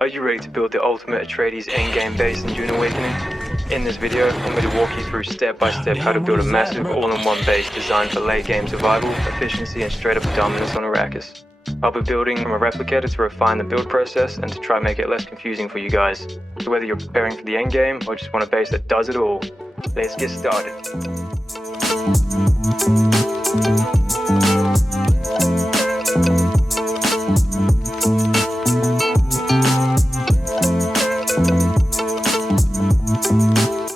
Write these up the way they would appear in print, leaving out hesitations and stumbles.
Are you ready to build the ultimate Atreides endgame base in Dune Awakening? In this video, I'm going to walk you through step by step how to build a massive all-in-one base designed for late game survival, efficiency, and straight up dominance on Arrakis. I'll be building from a replicator to refine the build process and to try and make it less confusing for you guys. So whether you're preparing for the endgame or just want a base that does it all, let's get started.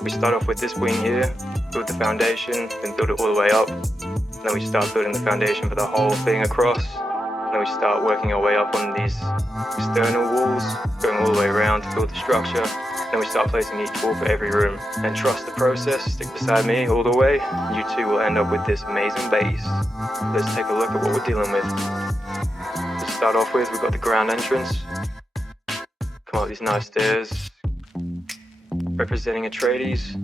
We start off with this wing here, build the foundation, then build it all the way up. And then we start building the foundation for the whole thing across. And then we start working our way up on these external walls, going all the way around to build the structure. Then we start placing each wall for every room. And trust the process, stick beside me all the way, and you two will end up with this amazing base. Let's take a look at what we're dealing with. To start off with, we've got the ground entrance. Come up these nice stairs, representing Atreides.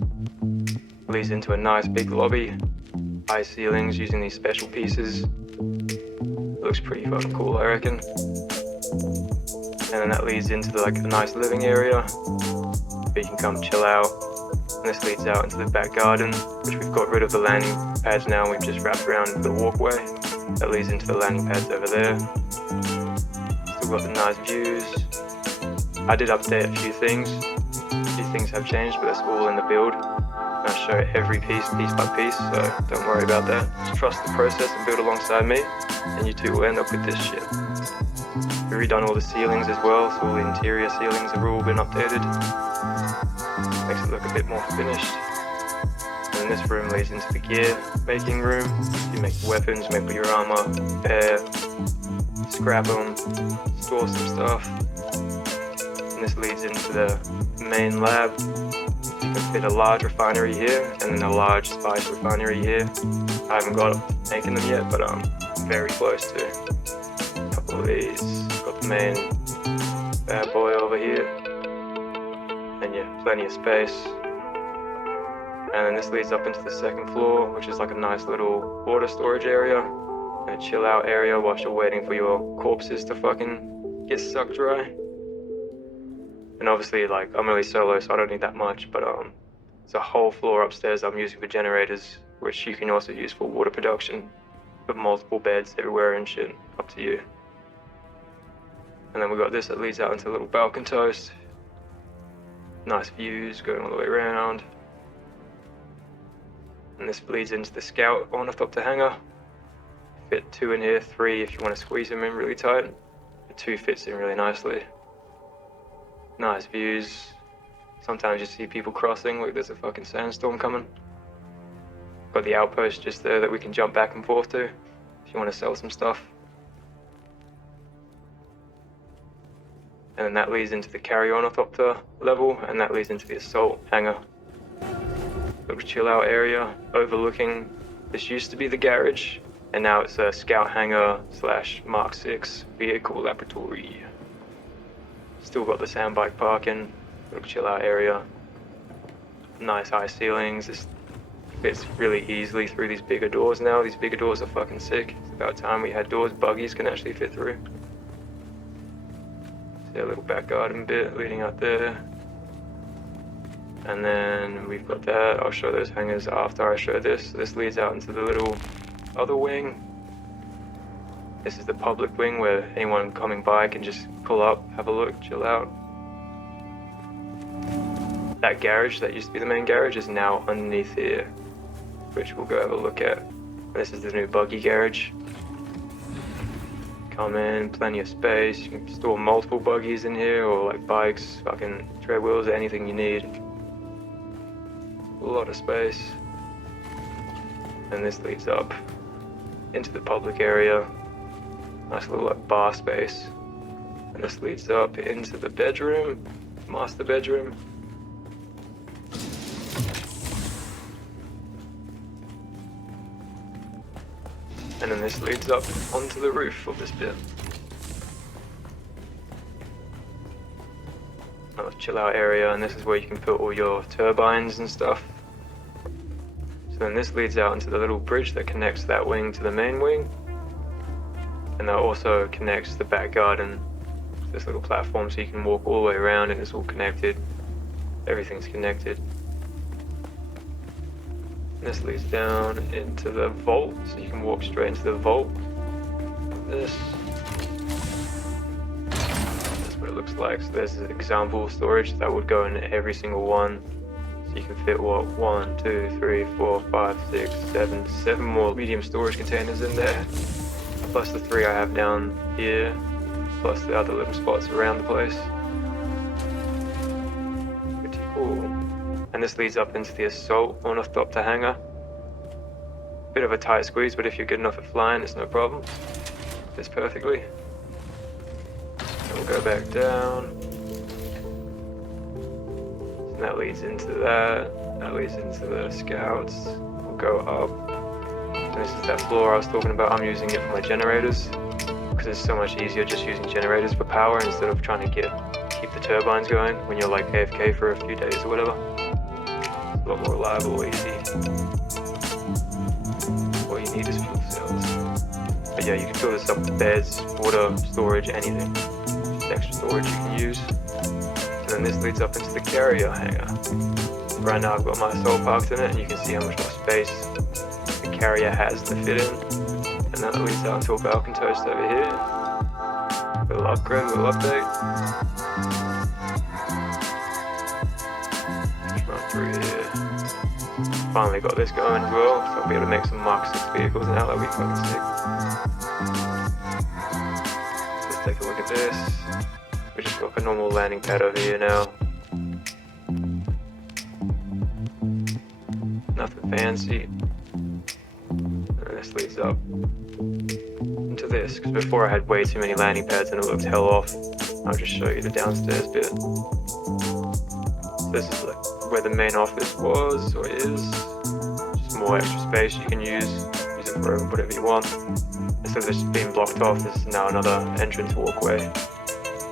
Leads into a nice big lobby, high ceilings using these special pieces. Looks pretty fucking cool, I reckon. And then that leads into a nice living area where you can come chill out. And this leads out into the back garden, which we've got rid of the landing pads now, and we've just wrapped around the walkway. That leads into the landing pads over there. Still got the nice views. I did update a few things. Things have changed, but that's all in the build. And I'll show every piece by piece, so don't worry about that. Just trust the process and build alongside me, and you two will end up with this shit. We've redone all the ceilings as well, so all the interior ceilings have all been updated. Makes it look a bit more finished. And this room leads into the gear making room. You make weapons, make your armor, repair, scrap them, store some stuff. This leads into the main lab. You can fit a large refinery here and then a large spice refinery here. I haven't got up to making them yet, but I'm very close to a couple of these. Got the main bad boy over here. And yeah, plenty of space. And then this leads up into the second floor, which is like a nice little water storage area and a chill out area whilst you're waiting for your corpses to fucking get sucked dry. And obviously, I'm really solo, so I don't need that much, but there's a whole floor upstairs I'm using for generators, which you can also use for water production, with multiple beds everywhere and shit, up to you. And then we got this that leads out into a little balcony toast. Nice views going all the way around. And this leads into the scout ornithopter hangar. Fit 2 in here, 3 if you want to squeeze them in really tight. The 2 fits in really nicely. Nice views. Sometimes you see people crossing, like there's a fucking sandstorm coming. Got the outpost just there that we can jump back and forth to if you want to sell some stuff. And then that leads into the carrier ornithopter level, and that leads into the assault hangar. Little chill out area overlooking. This used to be the garage, and now it's a scout hangar / Mark 6 vehicle laboratory. Still got the sand bike parking, little chill out area. Nice high ceilings. This fits really easily through these bigger doors now. These bigger doors are fucking sick. It's about time we had doors buggies can actually fit through. See a little back garden bit leading out there. And then we've got that. I'll show those hangars after I show this. This leads out into the little other wing. This is the public wing where anyone coming by can just pull up, have a look, chill out. That garage that used to be the main garage is now underneath here, which we'll go have a look at. This is the new buggy garage. Come in, plenty of space. You can store multiple buggies in here, or bikes, fucking tread wheels, anything you need. A lot of space. And this leads up into the public area. Nice little bar space. And this leads up into the bedroom, master bedroom. And then this leads up onto the roof of this bit. Another chill out area, and this is where you can put all your turbines and stuff. So then this leads out into the little bridge that connects that wing to the main wing. And that also connects the back garden this little platform so you can walk all the way around, and it's all connected. Everything's connected. And this leads down into the vault, so you can walk straight into the vault. This. That's what it looks like. So there's an example storage that would go in every single one. So you can fit what, 1, 2, 3, 4, 5, 6, 7 more medium storage containers in there. Plus the 3 I have down here, plus the other little spots around the place. Pretty cool. And this leads up into the assault ornithopter hangar. Bit of a tight squeeze, but if you're good enough at flying, it's no problem. Fits perfectly. And we'll go back down. And that leads into that. That leads into the scouts. We'll go up. And this is that floor I was talking about. I'm using it for my generators, because it's so much easier just using generators for power instead of trying to keep the turbines going when you're like AFK for a few days or whatever. It's a lot more reliable, easy. All you need is fuel cells. But yeah, you can fill this up with beds, water, storage, anything. Just extra storage you can use. And then this leads up into the carrier hangar. Right now I've got my assault parked in it, and you can see how much more space the carrier has to fit in. And that leads out to a Balkan toast over here. Little upgrade, little update. Just run through here. Finally got this going as well, so I'll be able to make some Mark 6 vehicles now. That'll be fucking sick. Let's take a look at this. We just got a normal landing pad over here now. Nothing fancy. And this leads up into this, because before I had way too many landing pads and it looked hell off. I'll just show you the downstairs bit. So this is like where the main office was, or is. Just more extra space you can use it for whatever you want. Instead of this being blocked off, there's now another entrance walkway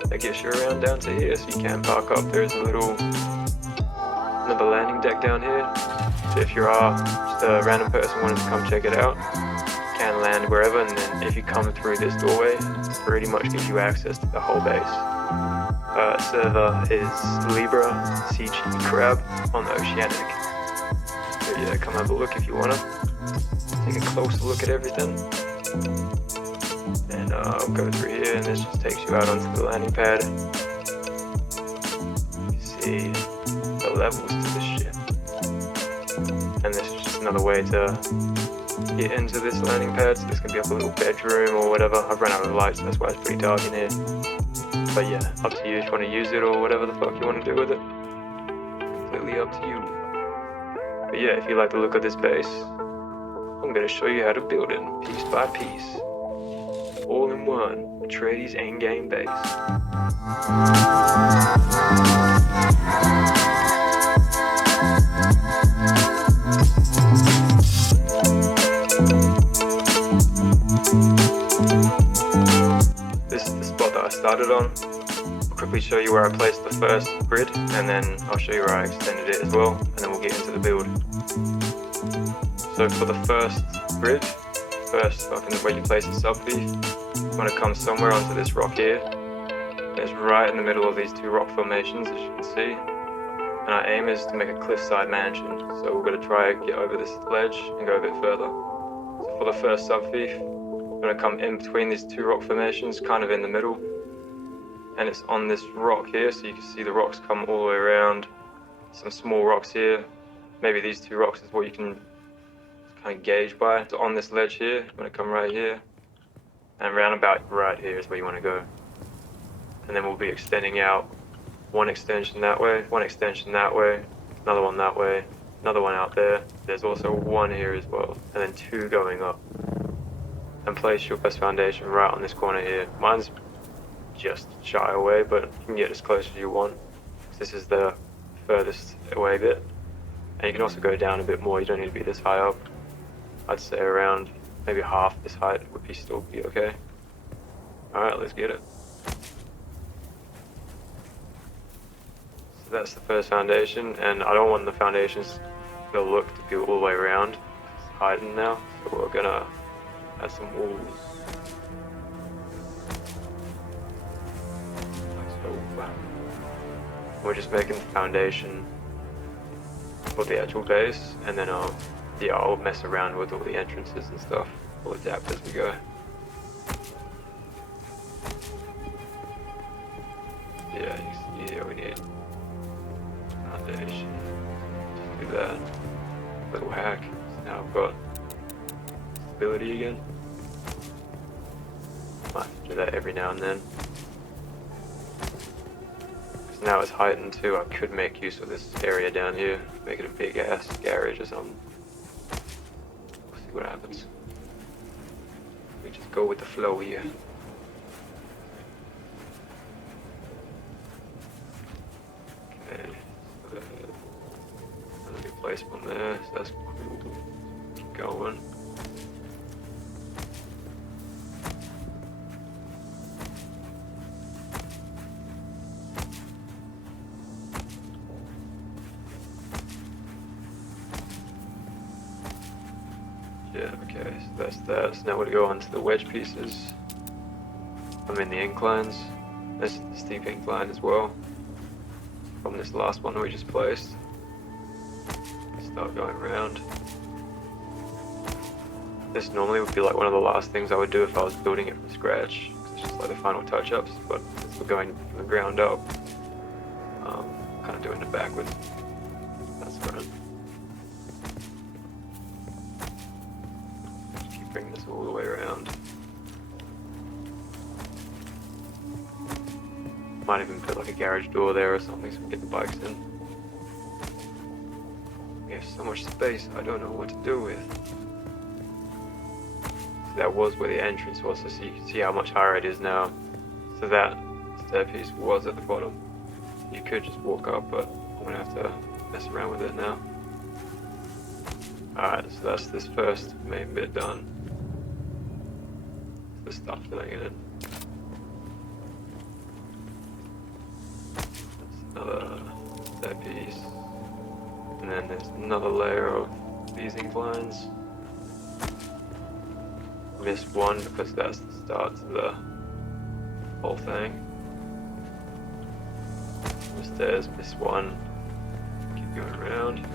that gets you around down to here, so you can park up. There's another landing deck down here. So if you are just a random person wanting to come check it out, you can land wherever, and then if you come through this doorway, it pretty much gives you access to the whole base. Server is Libra CG Crab on the Oceanic. So yeah, come have a look if you wanna take a closer look at everything. And I'll go through here, and this just takes you out onto the landing pad. You see the levels to the ship. And this is just another way to get into this landing pad. So this can be like a little bedroom or whatever. I've run out of lights, that's why it's pretty dark in here. But yeah, up to you if you want to use it or whatever the fuck you want to do with it. Completely up to you. But yeah, if you like the look of this base, I'm going to show you how to build it piece by piece. All in one, Atreides End Game base. This is the spot that I started on. I'll quickly show you where I placed the first grid, and then I'll show you where I extended it as well, and then we'll get into the build. So for the first grid, where you place the sub-thief, you want to come somewhere onto this rock here. It's right in the middle of these two rock formations, as you can see. And our aim is to make a cliffside mansion. So we're going to try and get over this ledge and go a bit further. So for the first sub-thief, we're going to come in between these two rock formations, kind of in the middle. And it's on this rock here, so you can see the rocks come all the way around. Some small rocks here. Maybe these two rocks is what you can kind of gauge by. So on this ledge here, I'm going to come right here. And round about right here is where you want to go. And then we'll be extending out. One extension that way, one extension that way, another one that way, another one out there. There's also one here as well, and then two going up. And place your best foundation right on this corner here. Mine's just shy away, but you can get as close as you want. This is the furthest away bit. And you can also go down a bit more, you don't need to be this high up. I'd say around maybe half this height would still be okay. Alright, let's get it. So that's the first foundation, and I don't want the foundations to look to go all the way around. It's hiding now, so we're gonna add some walls. We're just making the foundation for the actual base, and then I'll mess around with all the entrances and stuff. We'll adapt as we go. Yeah, you see here we need foundation. Just do that. Little hack. So now I've got stability again. Might do that every now and then. Because now it's heightened too, I could make use of this area down here. Make it a big ass garage or something. We'll see what happens. We just go with the flow here. Okay. Let me place one there, so that's cool. Keep going. Yeah, okay, so that's that. So now we'll go on to the wedge pieces. I mean the inclines. This is the steep incline as well. From this last one that we just placed. Start going around. This normally would be like one of the last things I would do if I was building it from scratch. It's just like the final touch-ups, but since we're going from the ground up, kind of doing it backwards. That's right. Bring this all the way around. Might even put like a garage door there or something so we can get the bikes in. We have so much space, I don't know what to do with. So that was where the entrance was, so you can see how much higher it is now. So that stairpiece was at the bottom. You could just walk up, but I'm gonna have to mess around with it now. Alright, so that's this first main bit done. The stuff filling it in. That's another stairpiece. And then there's another layer of these inclines. Missed one because that's the start to the whole thing. The stairs, missed one. Keep going around.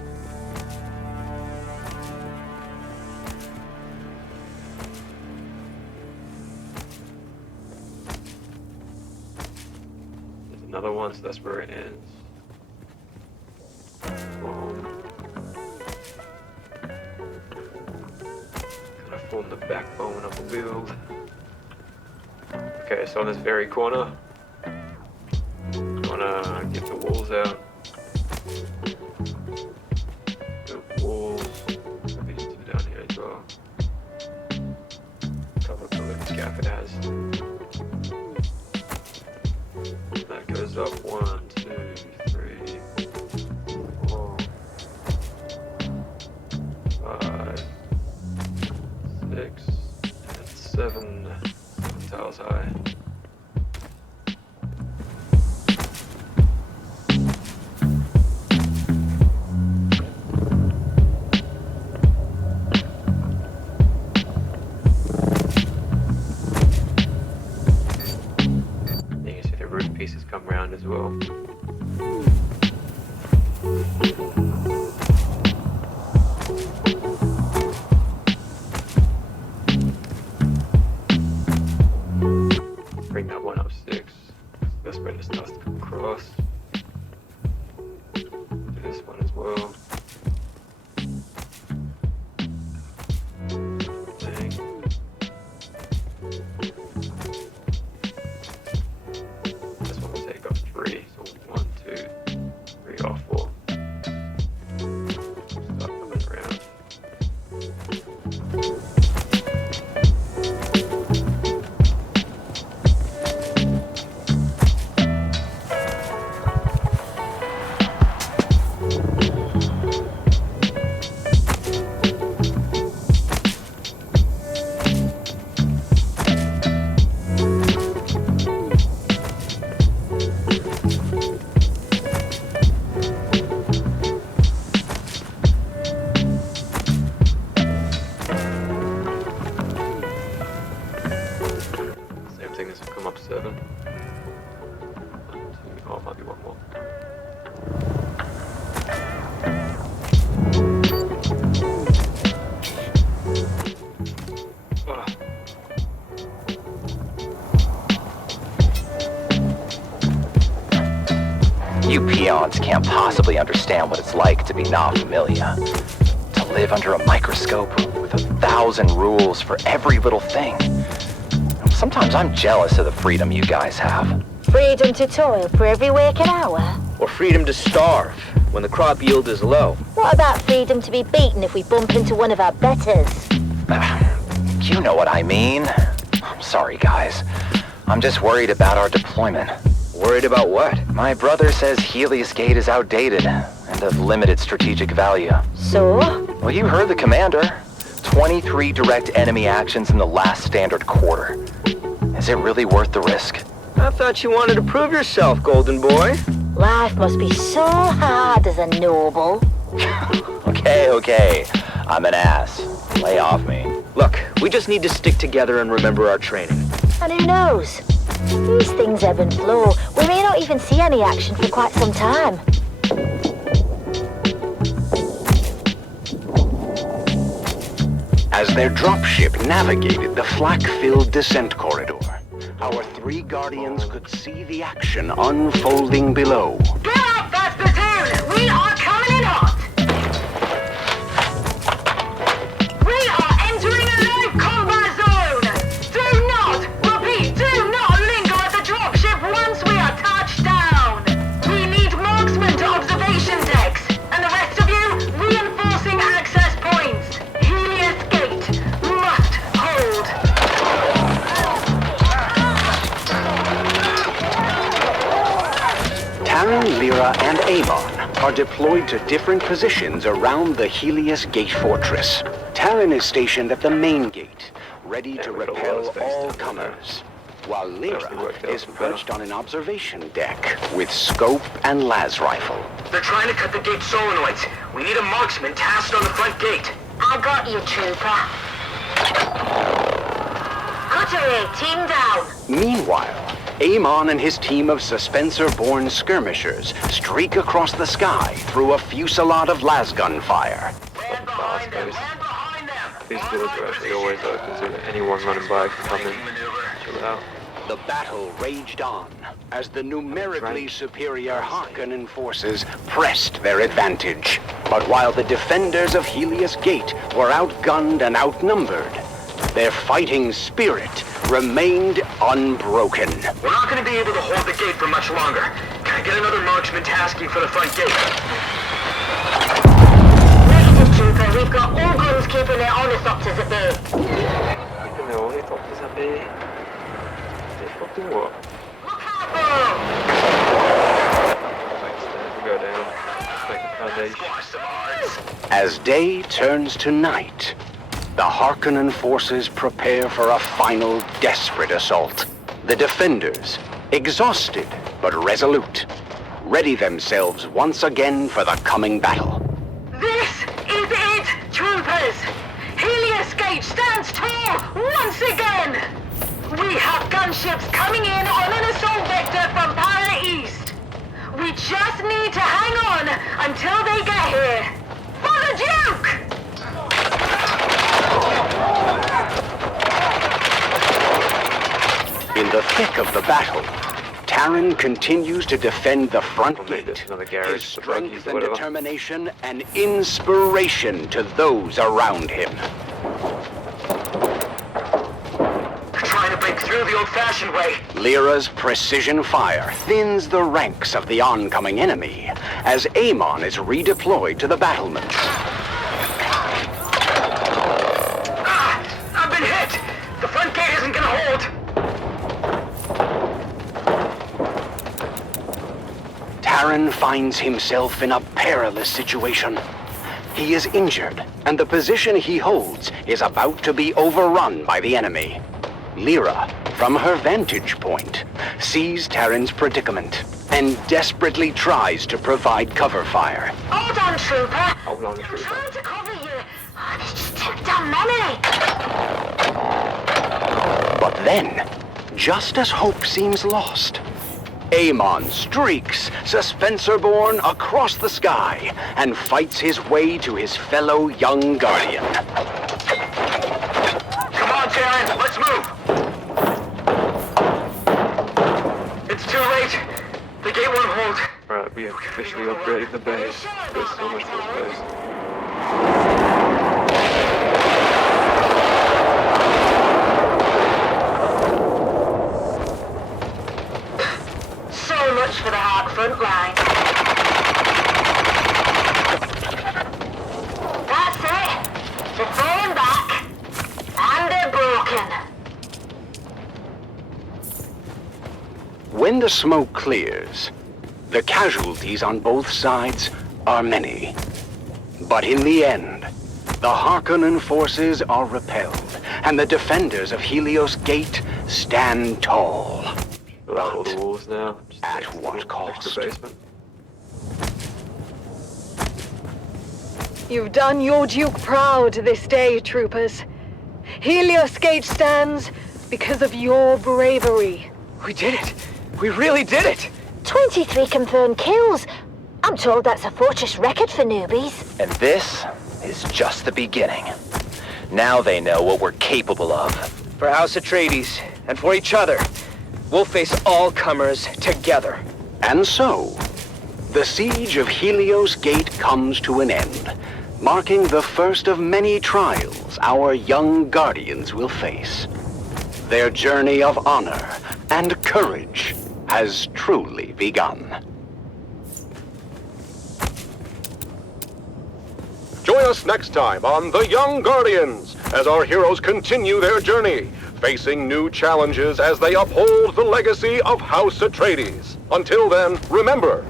Another one, so that's where it ends. Kind of form the backbone of the build. Okay, so on this very corner, I'm gonna get the walls out. The walls, these two down here as well. Cover the little gap it has. That goes up 1, 2, 3, 4, 5, 6, and 7 tiles high. Pieces come round as well. Bring that one up 6. That's when it starts to come across. Do this one as well. You peons can't possibly understand what it's like to be not familiar. To live under a microscope with 1,000 rules for every little thing. Sometimes I'm jealous of the freedom you guys have. Freedom to toil for every waking hour? Or freedom to starve when the crop yield is low. What about freedom to be beaten if we bump into one of our betters? You know what I mean. I'm sorry, guys. I'm just worried about our deployment. Worried about what? My brother says Helios Gate is outdated and of limited strategic value. So? Well, you heard the commander. 23 direct enemy actions in the last standard quarter. Is it really worth the risk? I thought you wanted to prove yourself, Golden Boy. Life must be so hard as a noble. Okay. I'm an ass. Lay off me. Look, we just need to stick together and remember our training. And who knows? These things ebb and flow. We may not even see any action for quite some time. As their dropship navigated the flak-filled descent corridor, our three guardians could see the action unfolding below. Get up, first platoon! We are coming in hot! We are entering a live combat zone! Do not, repeat, do not linger at the dropship once we are touched down! We need marksman to observation decks, and the rest of you, reinforcing access points. Helios Gate must hold. Taran, Lyra, and Amon are deployed to different positions around the Helios Gate fortress. Taran is stationed at the main gate, ready to we've got a lot repel of space all down comers, while Actually Lyra worked out is better. perched on an observation deck with scope and las rifle. They're trying to cut the gate solenoids. We need a marksman tasked on the front gate. I got you, trooper. Cutter, team down. Meanwhile, Amon and his team of Suspensor-born skirmishers streak across the sky through a fusillade of lasgun fire. Stand behind them! Stand behind them! These doors are actually always open, so that anyone running by can come in, chill out. The battle raged on as the numerically superior Harkonnen forces pressed their advantage. But while the defenders of Helios Gate were outgunned and outnumbered, their fighting spirit remained unbroken. We're not going to be able to hold the gate for much longer. Can I get another marksman tasking for the front gate? Negative, trooper. We've got all guns keeping their ornithopters at bay. Keeping the ornithopters at bay. They fucking what? Look out, bro! Thanks, Dad. We go down. Make the foundation. Squash some odds. As day turns to night, the Harkonnen forces prepare for a final desperate assault. The defenders, exhausted but resolute, ready themselves once again for the coming battle. This is it, troopers! Helios Gate stands tall once again! We have gunships coming in on an assault vector from Para East. We just need to hang on until they get here. For the Duke! In the thick of the battle, Taran continues to defend the front We'll make this gate. another garage His for strength buggies or and whatever. determination an inspiration to those around him. They're trying to break through the old-fashioned way. Lyra's precision fire thins the ranks of the oncoming enemy as Amon is redeployed to the battlement. Ah! I've been hit! The front gate isn't going to hold. Taran finds himself in a perilous situation. He is injured, and the position he holds is about to be overrun by the enemy. Lyra, from her vantage point, sees Taran's predicament and desperately tries to provide cover fire. Hold on, trooper. Hold on, I'm trooper. trying to cover you. Oh, this just took down memory. But then, just as hope seems lost, Amon streaks, Suspensor-born, across the sky and fights his way to his fellow young guardian. Come on, Taran, let's move! It's too late. The gate won't hold. Alright, we have officially upgraded the base. There's so much for the base. So much for the hard front line. That's it. They're falling back. And they're broken. When the smoke clears, the casualties on both sides are many. But in the end, the Harkonnen forces are repelled, and the defenders of Helios Gate stand tall. Fill out all the walls now. Just At extra what little cost? extra basement. You've done your Duke proud this day, troopers. Helios Gate stands because of your bravery. We did it! We really did it! 23 confirmed kills. I'm told that's a fortress record for newbies. And this is just the beginning. Now they know what we're capable of. For House Atreides, and for each other, we'll face all comers together. And so, the siege of Helios Gate comes to an end, marking the first of many trials our young guardians will face. Their journey of honor and courage has truly begun. Join us next time on The Young Guardians as our heroes continue their journey, facing new challenges as they uphold the legacy of House Atreides. Until then, remember,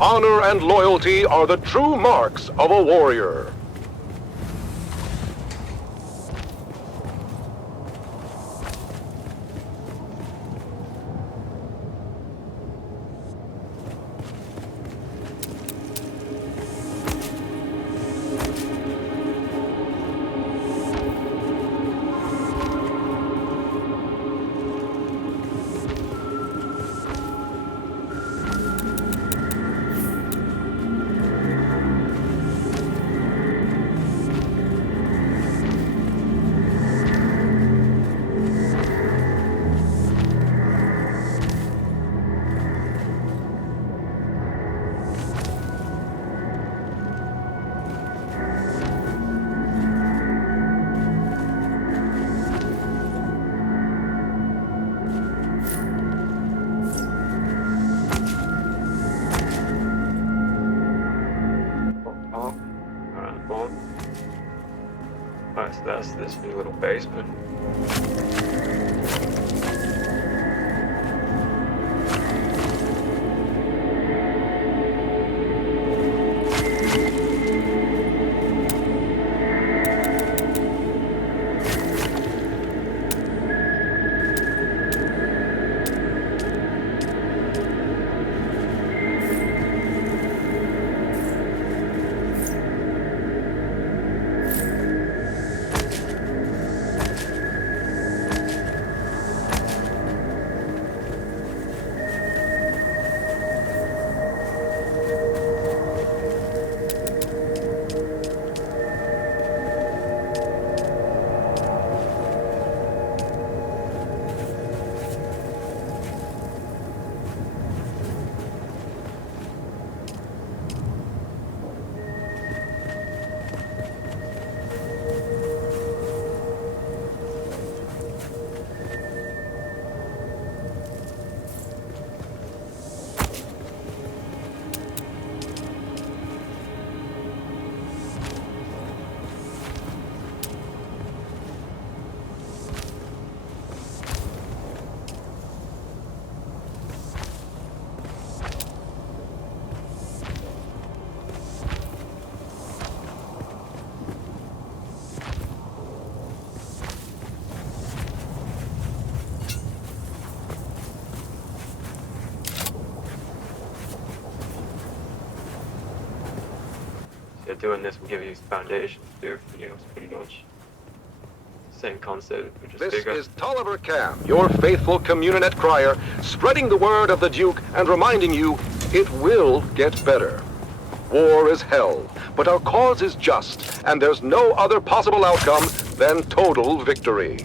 honor and loyalty are the true marks of a warrior. Alright, so that's this new little basement. Yeah, doing this will give you foundations too. You know, it's pretty much the same concept, which is This bigger. is Tolliver Cam, your faithful Communinet crier, spreading the word of the Duke and reminding you it will get better. War is hell, but our cause is just, and there's no other possible outcome than total victory.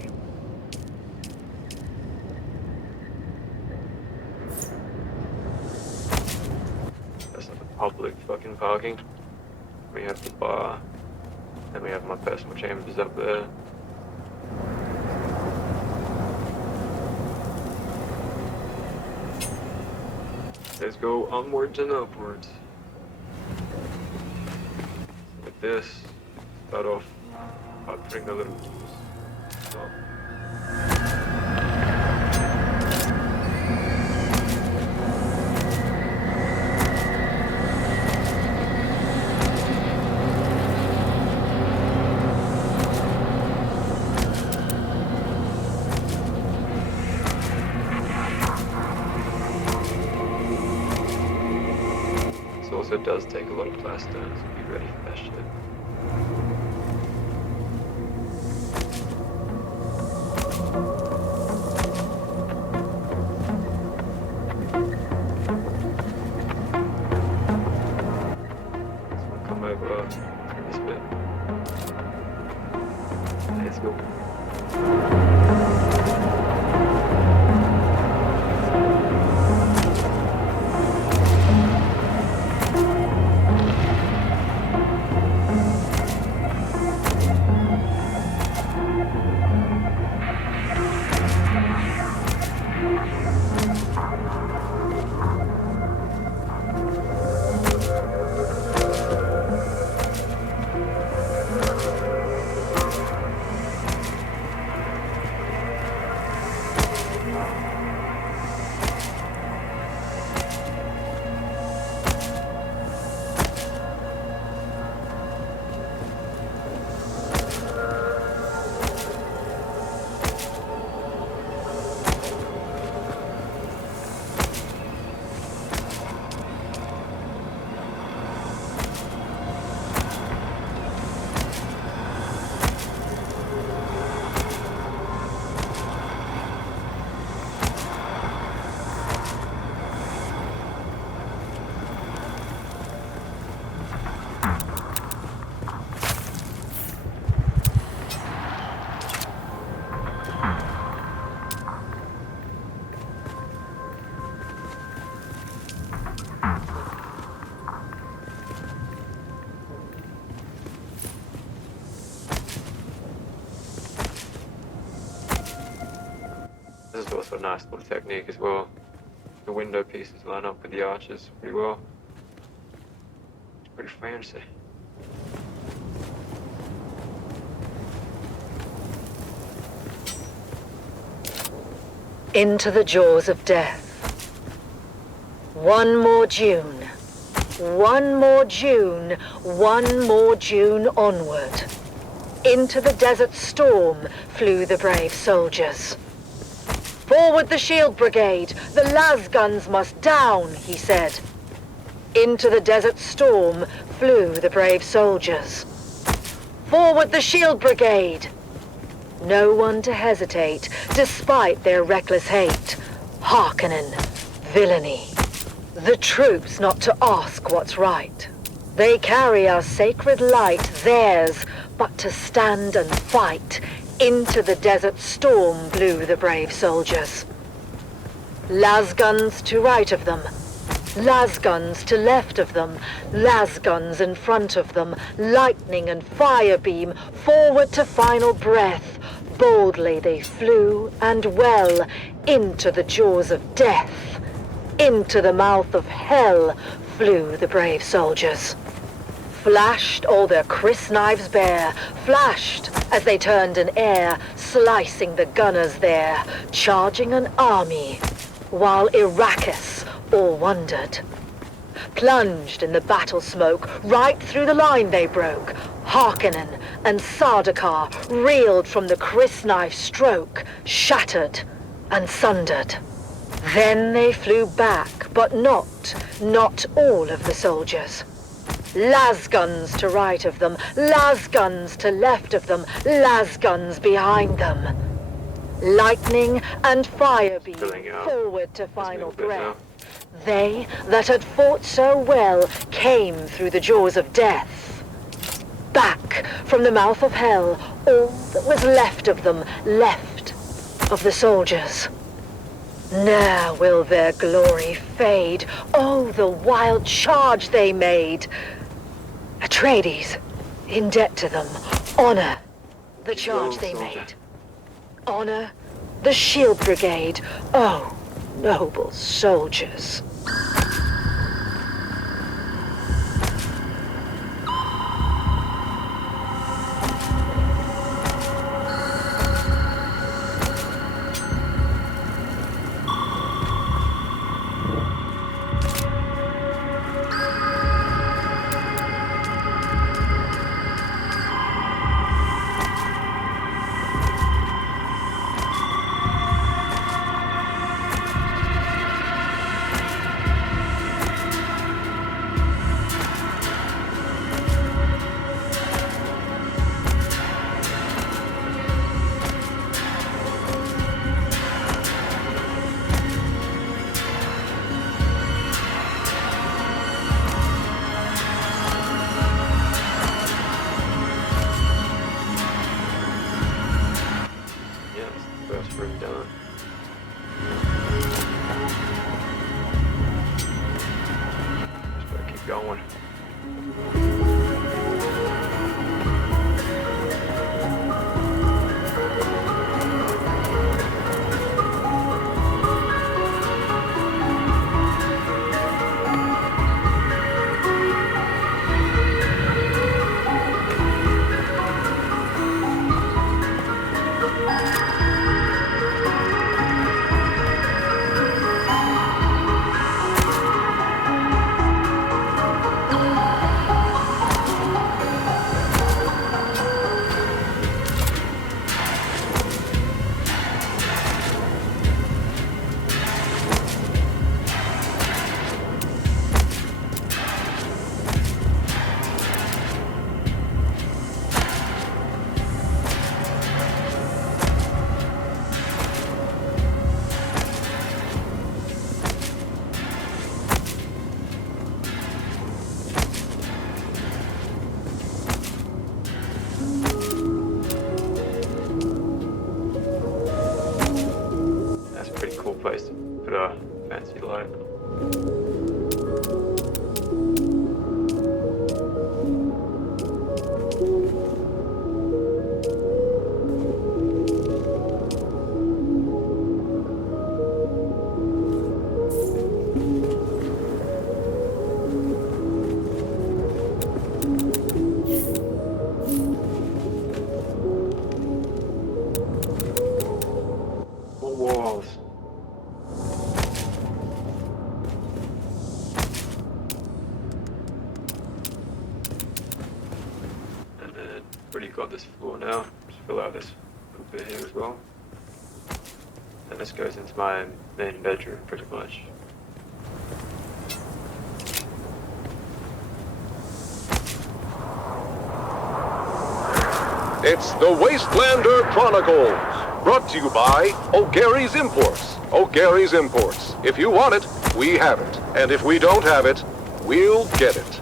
public fucking parking. We have the bar, and we have my personal chambers up there. Let's go onwards and upwards. With this, start off by putting the little tools up. It does take a lot of blast stones to be ready for that shit. So we'll come over this bit. Let's go. This is also a nice little technique as well. The window pieces line up with the arches pretty well. It's pretty fancy. Into the jaws of death. One more June. One more June. One more June onward. Into the desert storm flew the brave soldiers. Forward the shield brigade! The las guns must down, he said. Into the desert storm flew the brave soldiers. Forward the shield brigade! No one to hesitate, despite their reckless hate. Hearkening, villainy. The troops not to ask what's right. They carry our sacred light, theirs, but to stand and fight. Into the desert storm blew the brave soldiers. Las guns to right of them. Las guns to left of them, las guns in front of them, lightning and fire beam, forward to final breath. Boldly they flew, and well, into the jaws of death. Into the mouth of hell flew the brave soldiers. Flashed all their crisp knives bare, flashed as they turned in air, slicing the gunners there, charging an army, while Arrakis all wondered. Plunged in the battle smoke, right through the line they broke. Harkonnen and Sardaukar reeled from the crisp knife stroke, shattered and sundered. Then they flew back, but not all of the soldiers. Las guns to right of them, las guns to left of them, las guns behind them. Lightning and fire beam forward to final breath. They that had fought so well came through the jaws of death. Back from the mouth of hell, all that was left of them, left of the soldiers. Ne'er will their glory fade. Oh, the wild charge they made. Atreides, in debt to them, honor the charge they made. Honor the Shield Brigade. Oh, noble soldiers. Place to put a fancy light. More walls. Got this floor now. Just fill out this little bit here as well. And this goes into my main bedroom pretty much. It's the Wastelander Chronicles, brought to you by O'Gary's Imports. O'Gary's Imports. If you want it, we have it. And if we don't have it, we'll get it.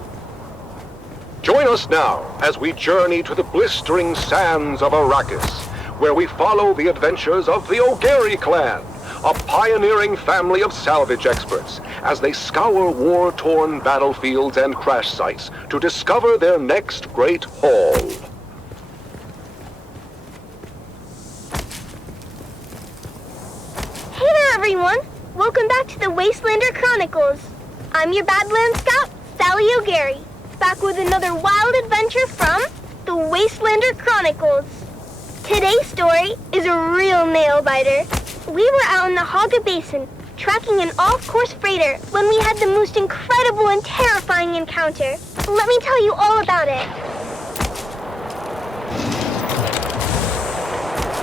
Join us now as we journey to the blistering sands of Arrakis, where we follow the adventures of the O'Gary clan, a pioneering family of salvage experts, as they scour war-torn battlefields and crash sites to discover their next great haul. Hey there, everyone! Welcome back to the Wastelander Chronicles. I'm your Badlands Scout, Sally O'Gary, back with another wild adventure from the Wastelander Chronicles. Today's story is a real nail-biter. We were out in the Haga Basin, tracking an off-course freighter when we had the most incredible and terrifying encounter. Let me tell you all about it.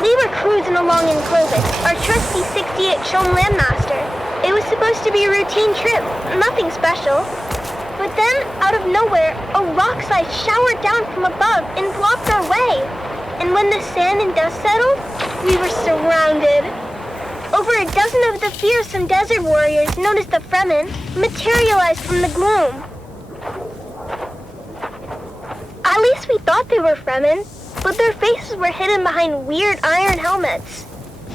We were cruising along in Clovis, our trusty 68 Shom Landmaster. It was supposed to be a routine trip, nothing special. But then, out of nowhere, a rock slide showered down from above and blocked our way. And when the sand and dust settled, we were surrounded. Over a dozen of the fearsome desert warriors, known as the Fremen, materialized from the gloom. At least we thought they were Fremen, but their faces were hidden behind weird iron helmets.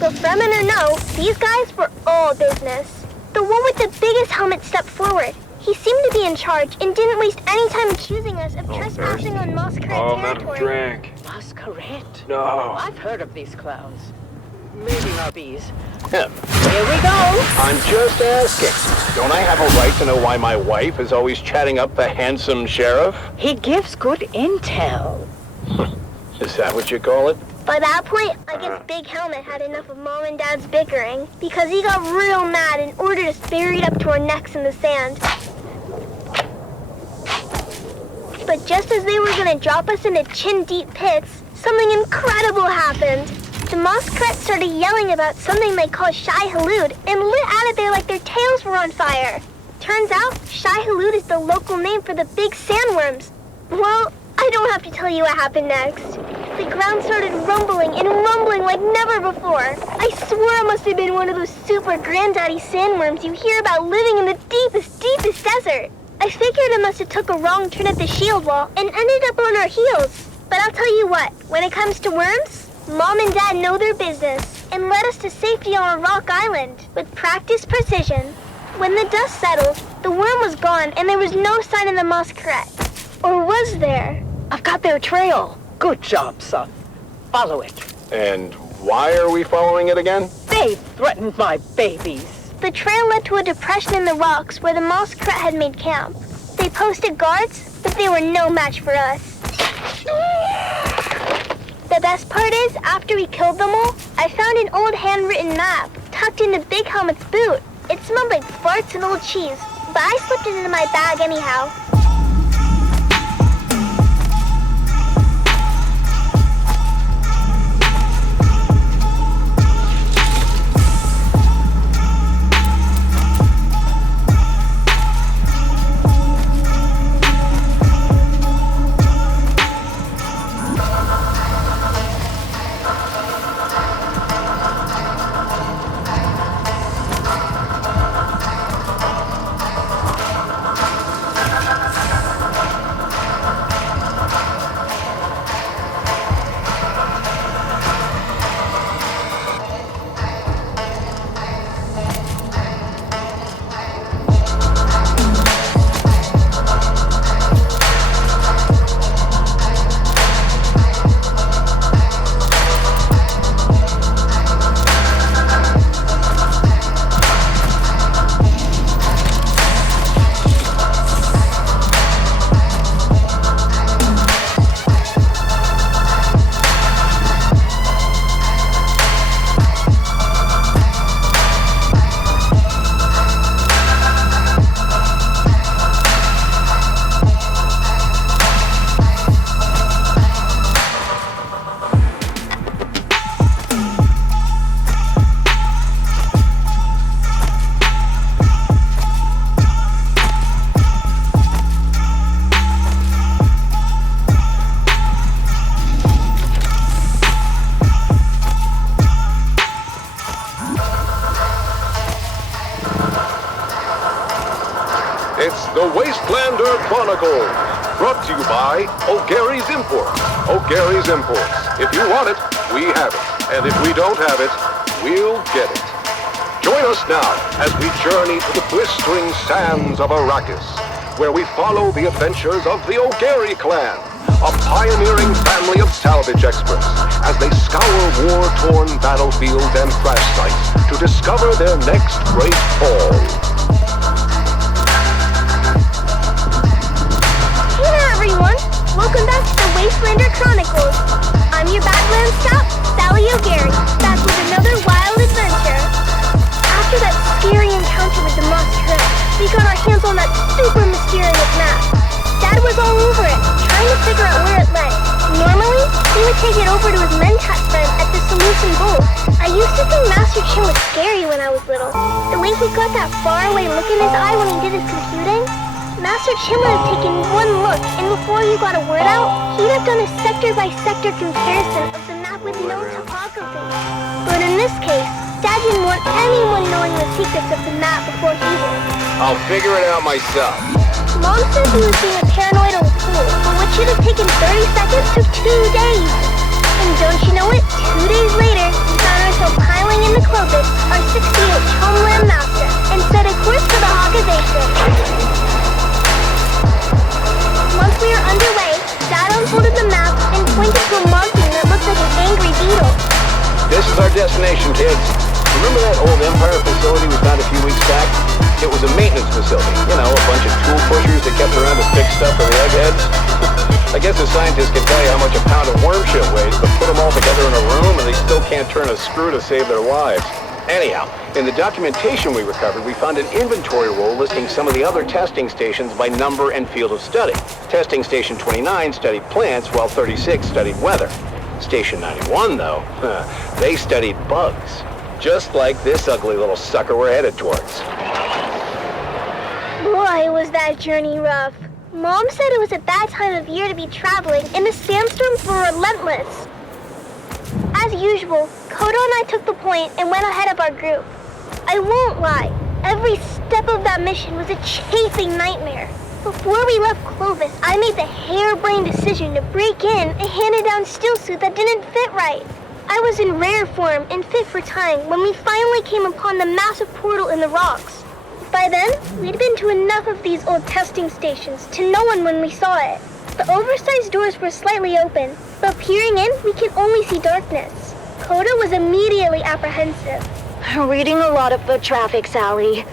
But Fremen or no, these guys were all business. The one with the biggest helmet stepped forward. He seemed to be in charge and didn't waste any time accusing us of trespassing on Masquerade territory. Drink. Masquerade? No. I've heard of these clowns. Maybe not these. Here we go. I'm just asking. Don't I have a right to know why my wife is always chatting up the handsome sheriff? He gives good intel. Is that what you call it? By that point, I guess Big Helmet had enough of Mom and Dad's bickering, because he got real mad and ordered us buried up to our necks in the sand. But just as they were gonna drop us into chin-deep pits, something incredible happened. The Moskret started yelling about something they called Shai Hulud and lit out of there like their tails were on fire. Turns out, Shai Hulud is the local name for the big sandworms. Well, I don't have to tell you what happened next. The ground started rumbling and rumbling like never before. I swear it must have been one of those super granddaddy sandworms you hear about living in the deepest desert. I figured it must have took a wrong turn at the shield wall and ended up on our heels. But I'll tell you what, when it comes to worms, Mom and Dad know their business and led us to safety on a rock island with practiced precision. When the dust settled, the worm was gone and there was no sign of the Moskret. Or was there? I've got their trail. Good job, son. Follow it. And why are we following it again? They threatened my babies. The trail led to a depression in the rocks where the Moskret had made camp. They posted guards, but they were no match for us. The best part is, after we killed them all, I found an old handwritten map tucked into Big Helmet's boot. It smelled like farts and old cheese, but I slipped it into my bag anyhow. It's the Wastelander Chronicles, brought to you by O'Gary's Imports. O'Gary's Imports. If you want it, we have it. And if we don't have it, we'll get it. Join us now as we journey to the blistering sands of Arrakis, where we follow the adventures of the O'Gary clan, a pioneering family of salvage experts, as they scour war-torn battlefields and crash sites to discover their next great haul. Hey there, everyone! Welcome back to the Wastelander Chronicles. I'm your Badlands scout, Sally O'Gary, back with another wild adventure. After that scary encounter with the Moskret, we got our hands on that super mysterious map. Dad was all over it, trying to figure out where it led. Normally, he would take it over to his Mentat friend at the Solution Bowl. I used to think Master Chin was scary when I was little. The way he got that faraway look in his eye when he did his computing. Master Chin would have taken one look, and before you got a word out, he'd have done a sector-by-sector comparison of the map with no topography. But in this case, Dad didn't want anyone knowing the secrets of the map before he did. I'll figure it out myself. Mom said he was being a paranoid old fool, but what should have taken 30 seconds took 2 days. And don't you know it, 2 days later, we found ourselves So piling into Clovis, our 68th Homeland Master, and set a course for the Hawkization. Once we were underway, Dad unfolded the map and pointed to a marking that looked like an angry beetle. This is our destination, kids. Remember that old Empire facility we found a few weeks back? It was a maintenance facility. You know, a bunch of tool pushers that kept around to fix stuff for the eggheads. I guess a scientist can tell you how much a pound of worm shit weighs, but put them all together in a room and they still can't turn a screw to save their lives. Anyhow, in the documentation we recovered, we found an inventory roll listing some of the other testing stations by number and field of study. Testing Station 29 studied plants, while 36 studied weather. Station 91, though, they studied bugs. Just like this ugly little sucker we're headed towards. Boy, was that journey rough. Mom said it was a bad time of year to be traveling, and the sandstorms were relentless. As usual, Kodo and I took the point and went ahead of our group. I won't lie, every step of that mission was a chafing nightmare. Before we left Clovis, I made the harebrained decision to break in a handed-down stillsuit that didn't fit right. I was in rare form and fit for time when we finally came upon the massive portal in the rocks. By then, we'd been to enough of these old testing stations to know when we saw it. The oversized doors were slightly open, but peering in, we could only see darkness. Kodo was immediately apprehensive. Reading a lot of foot traffic, Sally.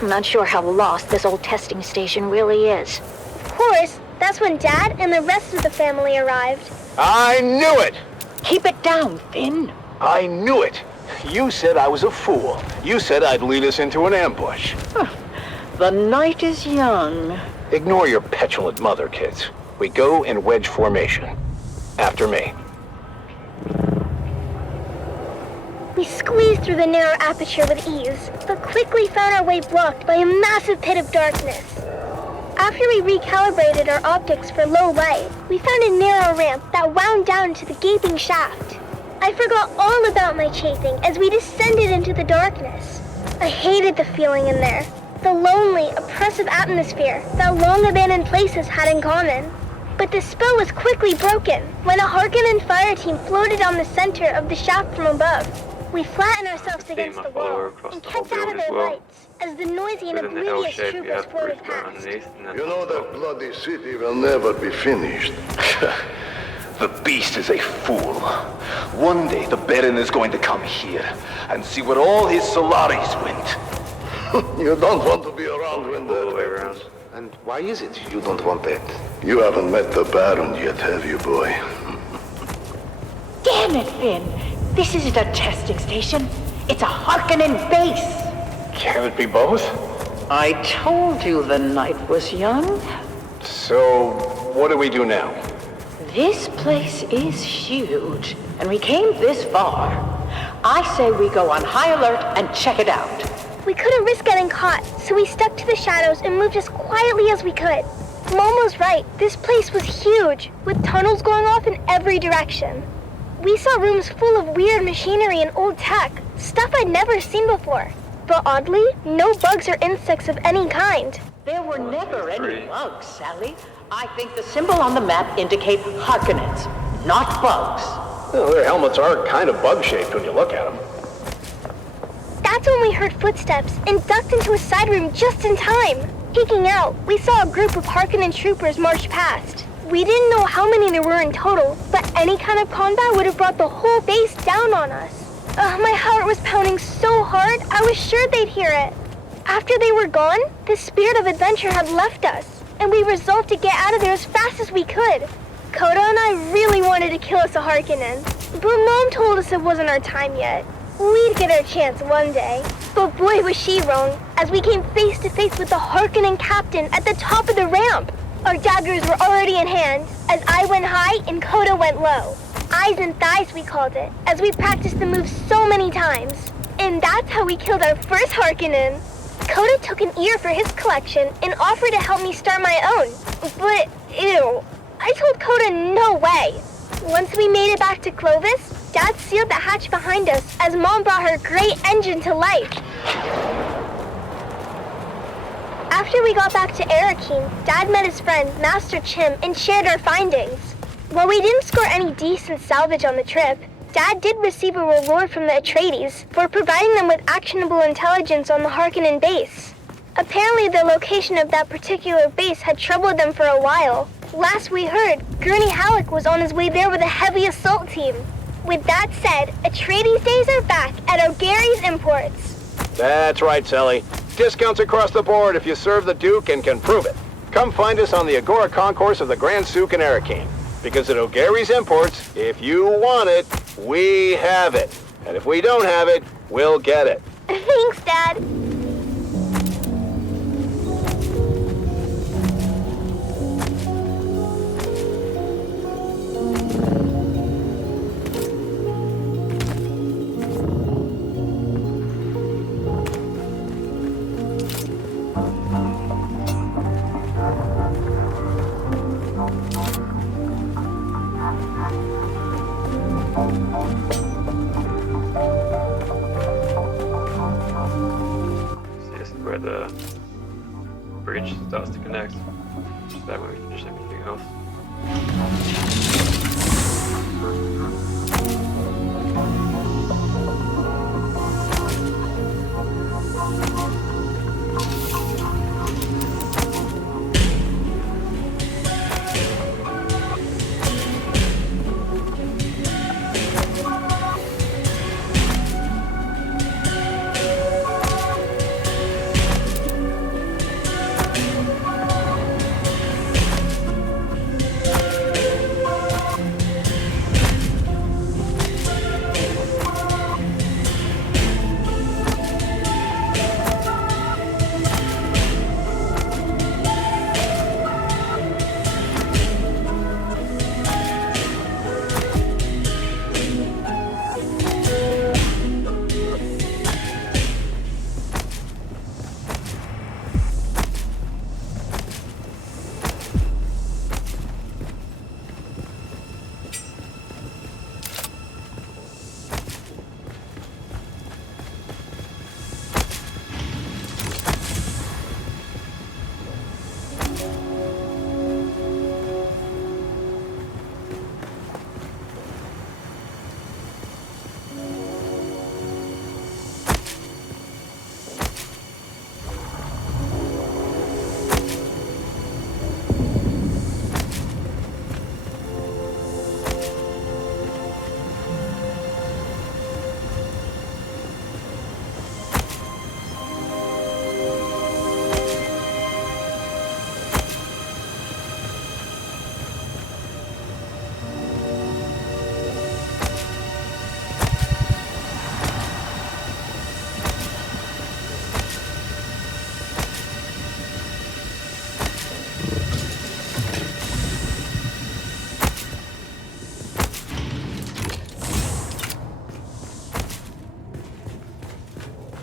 I'm not sure how lost this old testing station really is. Of course, that's when Dad and the rest of the family arrived. I knew it! Keep it down, Finn. I knew it! You said I was a fool. You said I'd lead us into an ambush. The night is young. Ignore your petulant mother, kids. We go in wedge formation. After me. We squeezed through the narrow aperture with ease, but quickly found our way blocked by a massive pit of darkness. After we recalibrated our optics for low light, we found a narrow ramp that wound down to the gaping shaft. I forgot all about my chafing as we descended into the darkness. I hated the feeling in there, the lonely, oppressive atmosphere that long-abandoned places had in common. But the spell was quickly broken when a Harkonnen fire team floated down the center of the shaft from above. We flattened ourselves against the wall and kept out of their lights as the noisy and oblivious troopers floated past. You know that bloody city will never be finished. The beast is a fool. One day the Baron is going to come here and see where all his Solaris went. You don't want to be around when All the way they're around. And why is it you don't want that? You haven't met the Baron yet, have you, boy? Damn it, Finn. This isn't a testing station. It's a Harkonnen base. Can it be both? I told you the night was young. So, what do we do now? This place is huge, and we came this far. I say we go on high alert and check it out. We couldn't risk getting caught, so we stuck to the shadows and moved as quietly as we could. Mom was right, this place was huge, with tunnels going off in every direction. We saw rooms full of weird machinery and old tech, stuff I'd never seen before. But oddly, no bugs or insects of any kind. There were never any bugs, Sally. I think the symbol on the map indicates Harkonnens, not bugs. Well, their helmets are kind of bug-shaped when you look at them. That's when we heard footsteps and ducked into a side room just in time. Peeking out, we saw a group of Harkonnen troopers march past. We didn't know how many there were in total, but any kind of combat would have brought the whole base down on us. My heart was pounding so hard, I was sure they'd hear it. After they were gone, the spirit of adventure had left us, and we resolved to get out of there as fast as we could. Kodo and I really wanted to kill us a Harkonnen, but Mom told us it wasn't our time yet. We'd get our chance one day. But boy was she wrong, as we came face to face with the Harkonnen captain at the top of the ramp. Our daggers were already in hand, as I went high and Kodo went low. Eyes and thighs, we called it, as we practiced the move so many times. And that's how we killed our first Harkonnen. Kodo took an ear for his collection and offered to help me start my own. But, ew, I told Kodo no way. Once we made it back to Clovis, Dad sealed the hatch behind us as Mom brought her great engine to life. After we got back to Arakeen, Dad met his friend, Master Chim, and shared our findings. While we didn't score any decent salvage on the trip, Dad did receive a reward from the Atreides for providing them with actionable intelligence on the Harkonnen base. Apparently the location of that particular base had troubled them for a while. Last we heard, Gurney Halleck was on his way there with a heavy assault team. With that said, Atreides days are back at O'Gary's Imports. That's right, Sally. Discounts across the board if you serve the Duke and can prove it. Come find us on the Agora Concourse of the Grand Souk in Arakeen. Because at O'Gary's Imports, if you want it, we have it. And if we don't have it, we'll get it. Thanks, Dad. Where the bridge starts to connect. Just that when we finish everything else.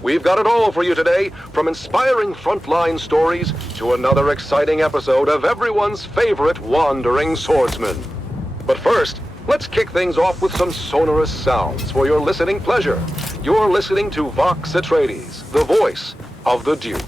We've got it all for you today, from inspiring frontline stories to another exciting episode of everyone's favorite wandering swordsman. But first, let's kick things off with some sonorous sounds for your listening pleasure. You're listening to Vox Atreides, the voice of the Duke.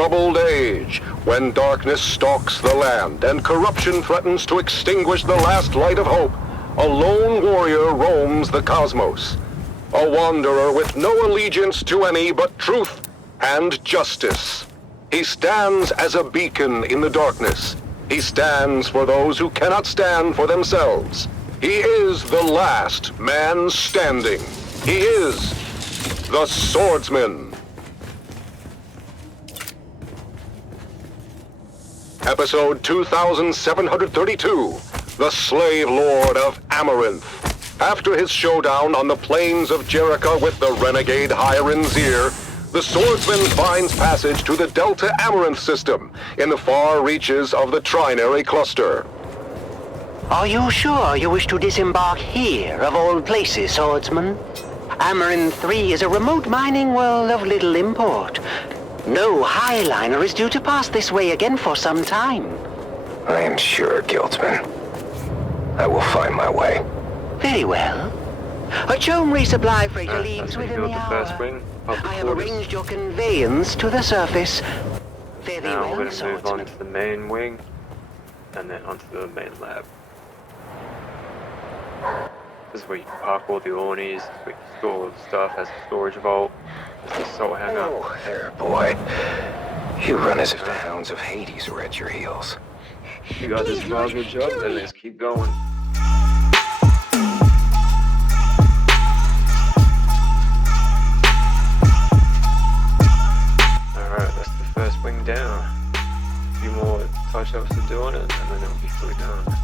troubled age, when darkness stalks the land and corruption threatens to extinguish the last light of hope, a lone warrior roams the cosmos. A wanderer with no allegiance to any but truth and justice. He stands as a beacon in the darkness. He stands for those who cannot stand for themselves. He is the last man standing. He is the swordsman. Episode 2732, The Slave Lord of Amaranth. After his showdown on the plains of Jericho with the renegade Hiram Zir, the swordsman finds passage to the Delta Amaranth system in the far reaches of the Trinary Cluster. Are you sure you wish to disembark here, of all places, swordsman? Amaranth 3 is a remote mining world of little import. No highliner is due to pass this way again for some time. I am sure, Guildsman. I will find my way. Very well. A Chome resupply freighter leaves within the hour. First wing, I have arranged your conveyance to the surface. Very now well, we're going to move on swordsman. to the main wing, and then onto the main lab. This is where you can park all the ornies, this is where you can store all the stuff, has a storage vault, there's the salt hangar. Oh, there, boy. You run as if the hounds of Hades were at your heels. You got this good job, then let's keep going. Alright, that's the first wing down. A few more touch-ups to do on it, and then it'll be fully done.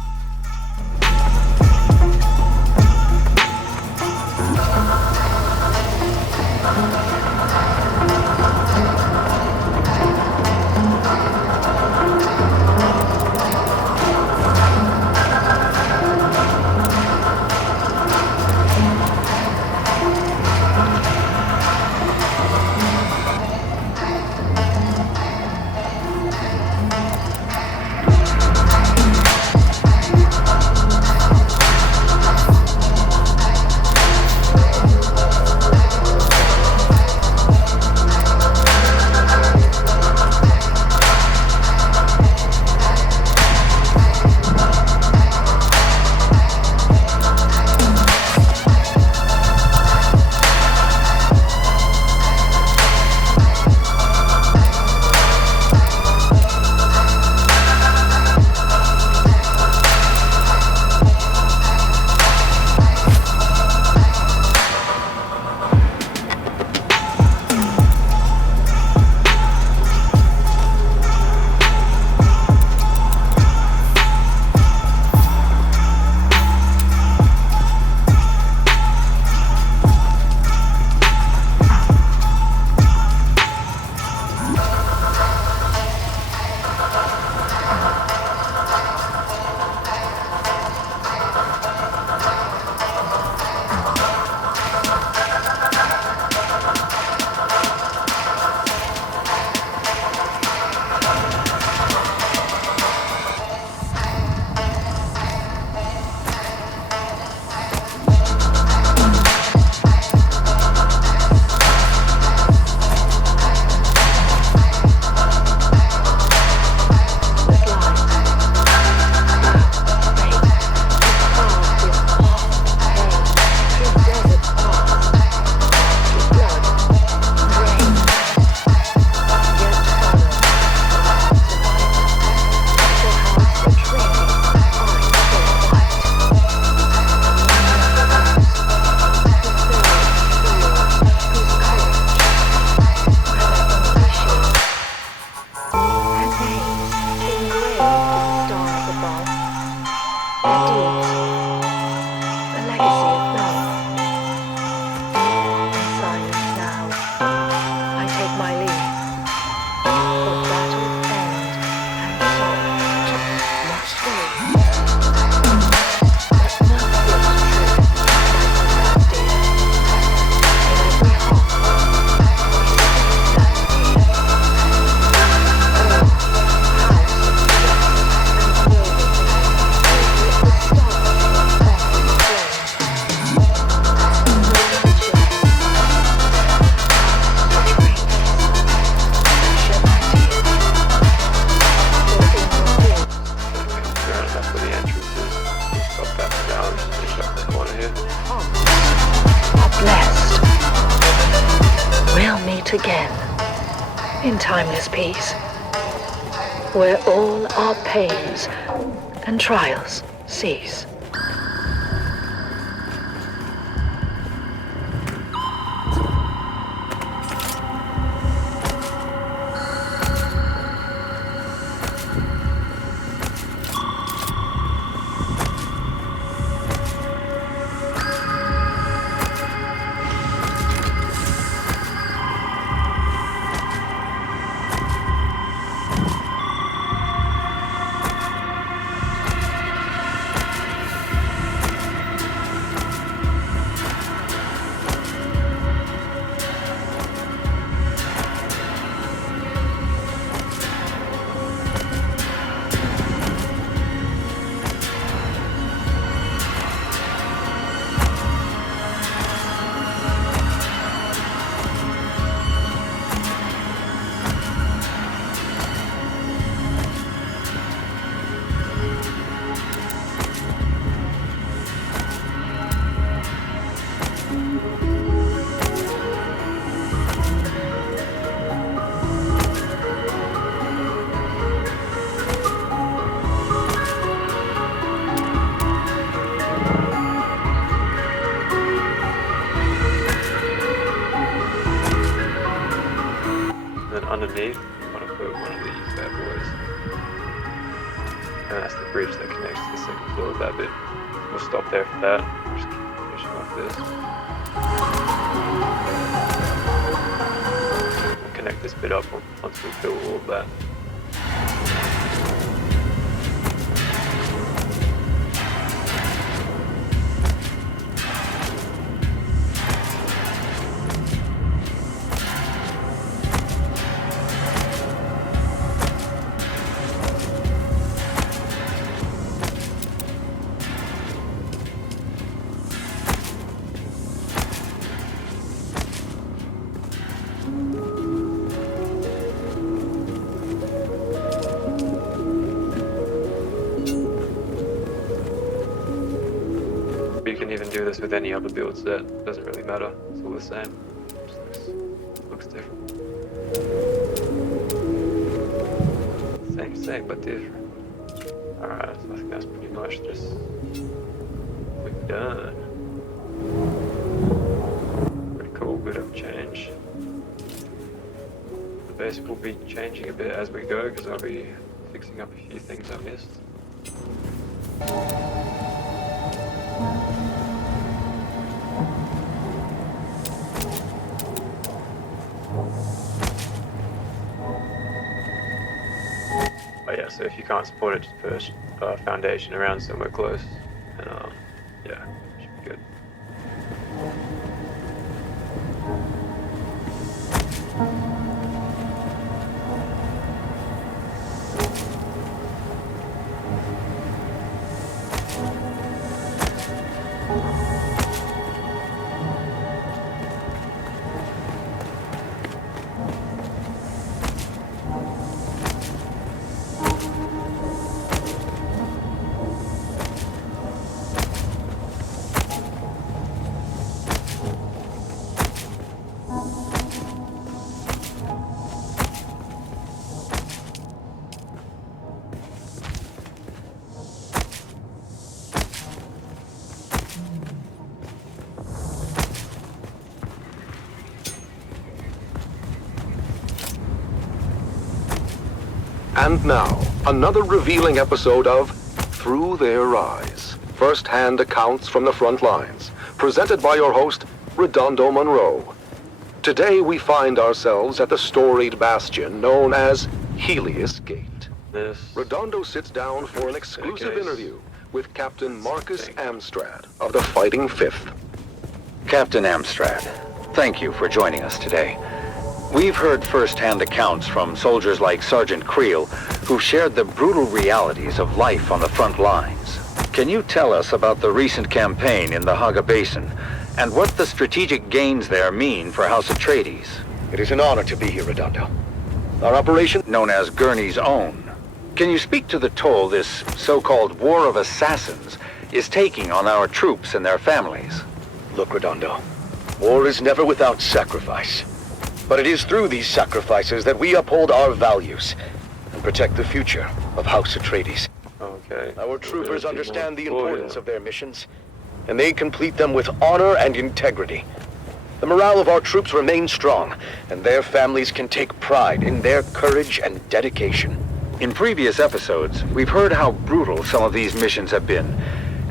meet again in timeless peace, where all our pains and trials cease. Underneath, you want to put one of these bad boys. And that's the bridge that connects to the second floor of that bit. We'll stop there for that. We'll just keep finishing off this. We'll connect this bit up once we fill all of that. Do this with any other build set, doesn't really matter, it's all the same. Just looks different. Same but different. Alright, so I think that's pretty much just we're done. Pretty cool, bit of change. The base will be changing a bit as we go because I'll be fixing up a few things I missed. So if you can't support it, just put a foundation around somewhere close, and yeah, should be good. And now, another revealing episode of Through Their Eyes. First-hand accounts from the front lines, presented by your host, Redondo Monroe. Today we find ourselves at the storied bastion known as Helios Gate. Redondo sits down for an exclusive interview with Captain Marcus Amstrad of the Fighting Fifth. Captain Amstrad, thank you for joining us today. We've heard first-hand accounts from soldiers like Sergeant Creel, who've shared the brutal realities of life on the front lines. Can you tell us about the recent campaign in the Haga Basin, and what the strategic gains there mean for House Atreides? It is an honor to be here, Redondo. Our operation, known as Gurney's Own. Can you speak to the toll this so-called War of Assassins is taking on our troops and their families? Look, Redondo, war is never without sacrifice. But it is through these sacrifices that we uphold our values and protect the future of House Atreides. Okay. Our troopers understand the importance of their missions, and they complete them with honor and integrity. The morale of our troops remains strong, and their families can take pride in their courage and dedication. In previous episodes, we've heard how brutal some of these missions have been,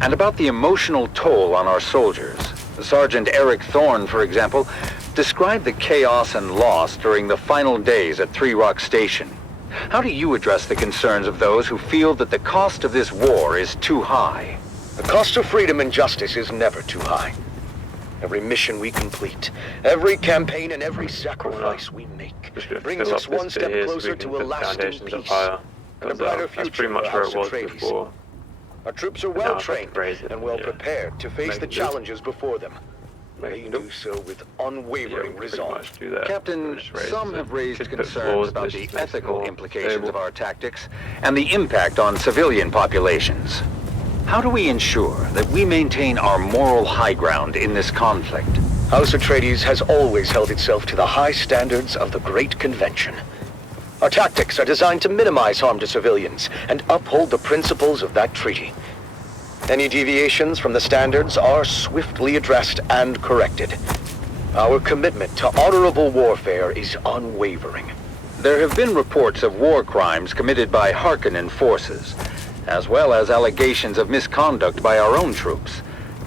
and about the emotional toll on our soldiers. Sergeant Eric Thorne, for example, described the chaos and loss during the final days at Three Rock Station. How do you address the concerns of those who feel that the cost of this war is too high? The cost of freedom and justice is never too high. Every mission we complete, every campaign and every sacrifice we make brings us one step closer to a lasting peace and a brighter future. That's pretty much for where House it was Atreides. before. Our troops are well trained and well prepared to face the challenges before them. They do so with unwavering resolve. Captain, some have raised concerns about the ethical implications of our tactics and the impact on civilian populations. How do we ensure that we maintain our moral high ground in this conflict? House Atreides has always held itself to the high standards of the Great Convention. Our tactics are designed to minimize harm to civilians and uphold the principles of that treaty. Any deviations from the standards are swiftly addressed and corrected. Our commitment to honorable warfare is unwavering. There have been reports of war crimes committed by Harkonnen forces, as well as allegations of misconduct by our own troops.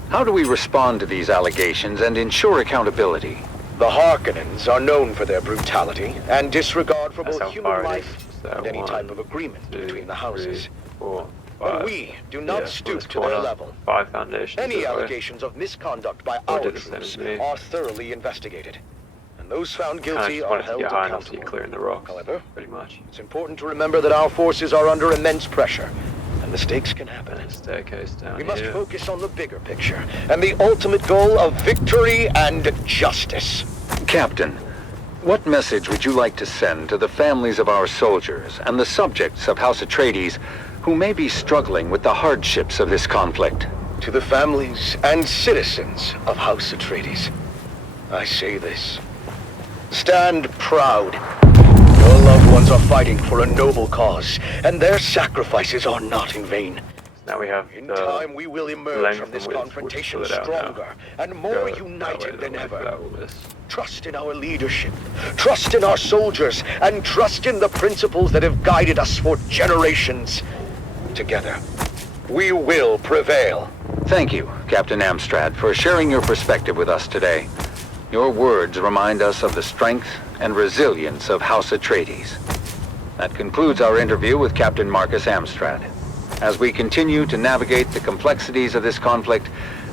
How do we respond to these allegations and ensure accountability? The Harkonnens are known for their brutality and disregard for both human life and any type of agreement between the houses. But we do not stoop to their level. 5 foundations. Any allegations of misconduct by our troops are thoroughly investigated. And those found guilty are held accountable. Clearing the rocks, however, pretty much. It's important to remember that our forces are under immense pressure, and mistakes can happen. Staircase down We must focus on the bigger picture and the ultimate goal of victory and justice. Captain, what message would you like to send to the families of our soldiers and the subjects of House Atreides who may be struggling with the hardships of this conflict? To the families and citizens of House Atreides, I say this. Stand proud. Your loved ones are fighting for a noble cause, and their sacrifices are not in vain. Now we have in time we will emerge from this confrontation stronger and more united than ever. Trust in our leadership, trust in our soldiers, and trust in the principles that have guided us for generations. Together, we will prevail. Thank you, Captain Amstrad, for sharing your perspective with us today. Your words remind us of the strength and resilience of House Atreides. That concludes our interview with Captain Marcus Amstrad. As we continue to navigate the complexities of this conflict,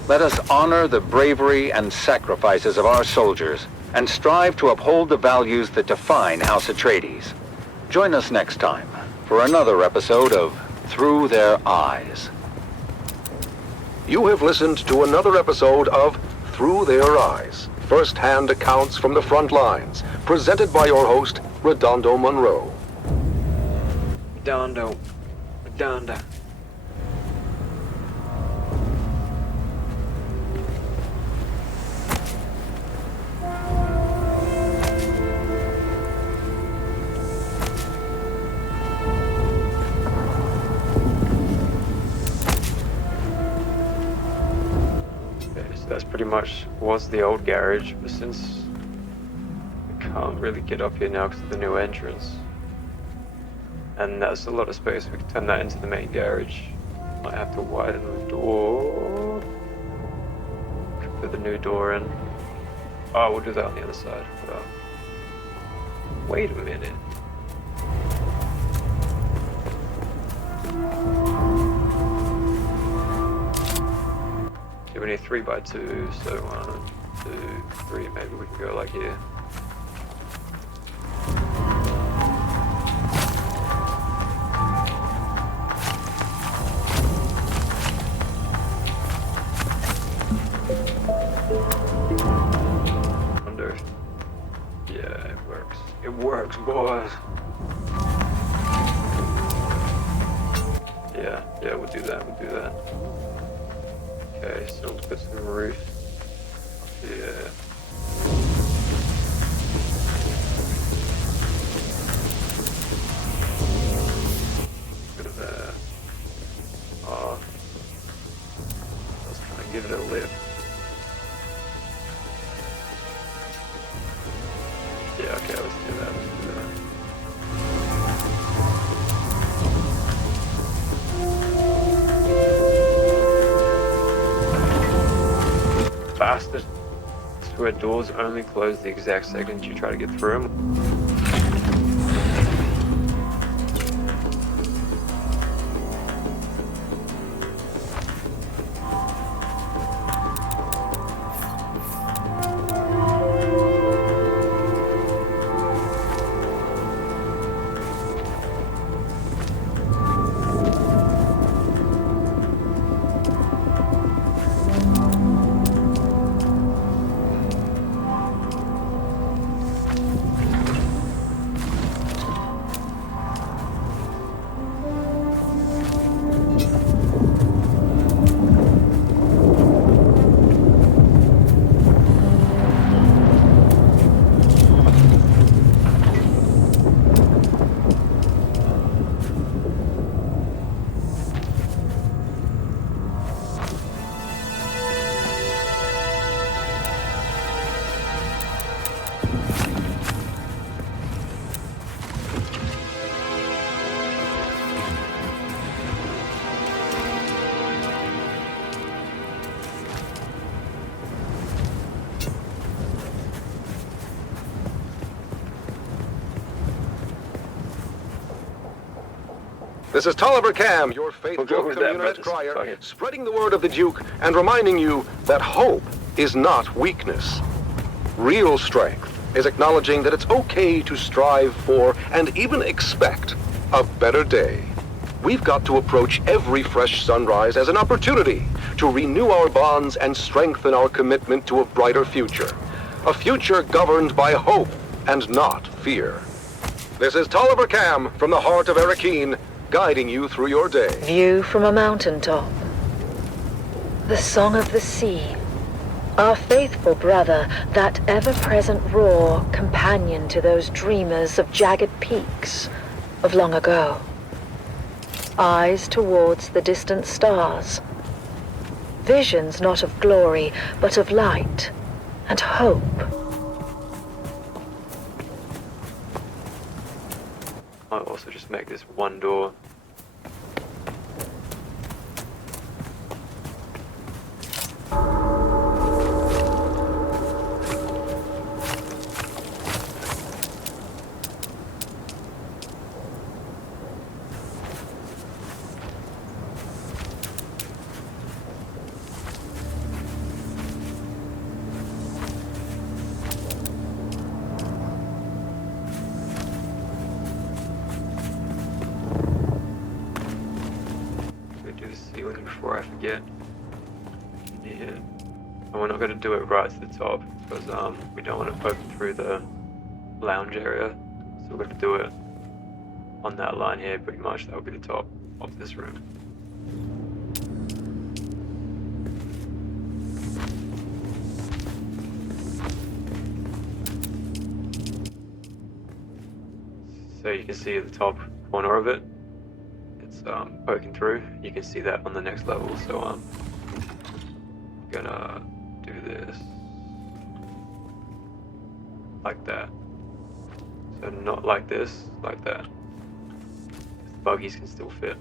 let us honor the bravery and sacrifices of our soldiers and strive to uphold the values that define House Atreides. Join us next time for another episode of Through Their Eyes. You have listened to another episode of Through Their Eyes, first-hand accounts from the front lines, presented by your host, Redondo Monroe. Redondo. That's pretty much was the old garage, but since we can't really get up here now because of the new entrance, and that's a lot of space, we can turn that into the main garage. Might have to widen the door. Could put the new door in. Oh, we'll do that on the other side. Wait a minute. We need 3x2, so 1, 2, 3, maybe we can go like here. Under. Yeah, it works. It works, boys. Yeah, we'll do that, Okay, so we'll put some roof up here. give it a lift. Yeah, okay, let's do that. Bastard. Where doors only close the exact second you try to get through them. This is Tolliver Cam, your faithful communist crier, spreading the word of the Duke and reminding you that hope is not weakness. Real strength is acknowledging that it's okay to strive for and even expect a better day. We've got to approach every fresh sunrise as an opportunity to renew our bonds and strengthen our commitment to a brighter future. A future governed by hope and not fear. This is Tolliver Cam from the heart of Arakeen, guiding you through your day. View from a mountaintop. The song of the sea. Our faithful brother, that ever-present roar, companion to those dreamers of jagged peaks of long ago. Eyes towards the distant stars. Visions not of glory, but of light and hope. I'll also just make this one door. Before I forget. Yeah. And we're not going to do it right to the top because we don't want to poke through the lounge area. So we're going to do it on that line here pretty much. That'll be the top of this room. So you can see the top corner of it. It's poking through. You can see that on the next level. So I'm gonna do this like that. So not like this, like that. The buggies can still fit.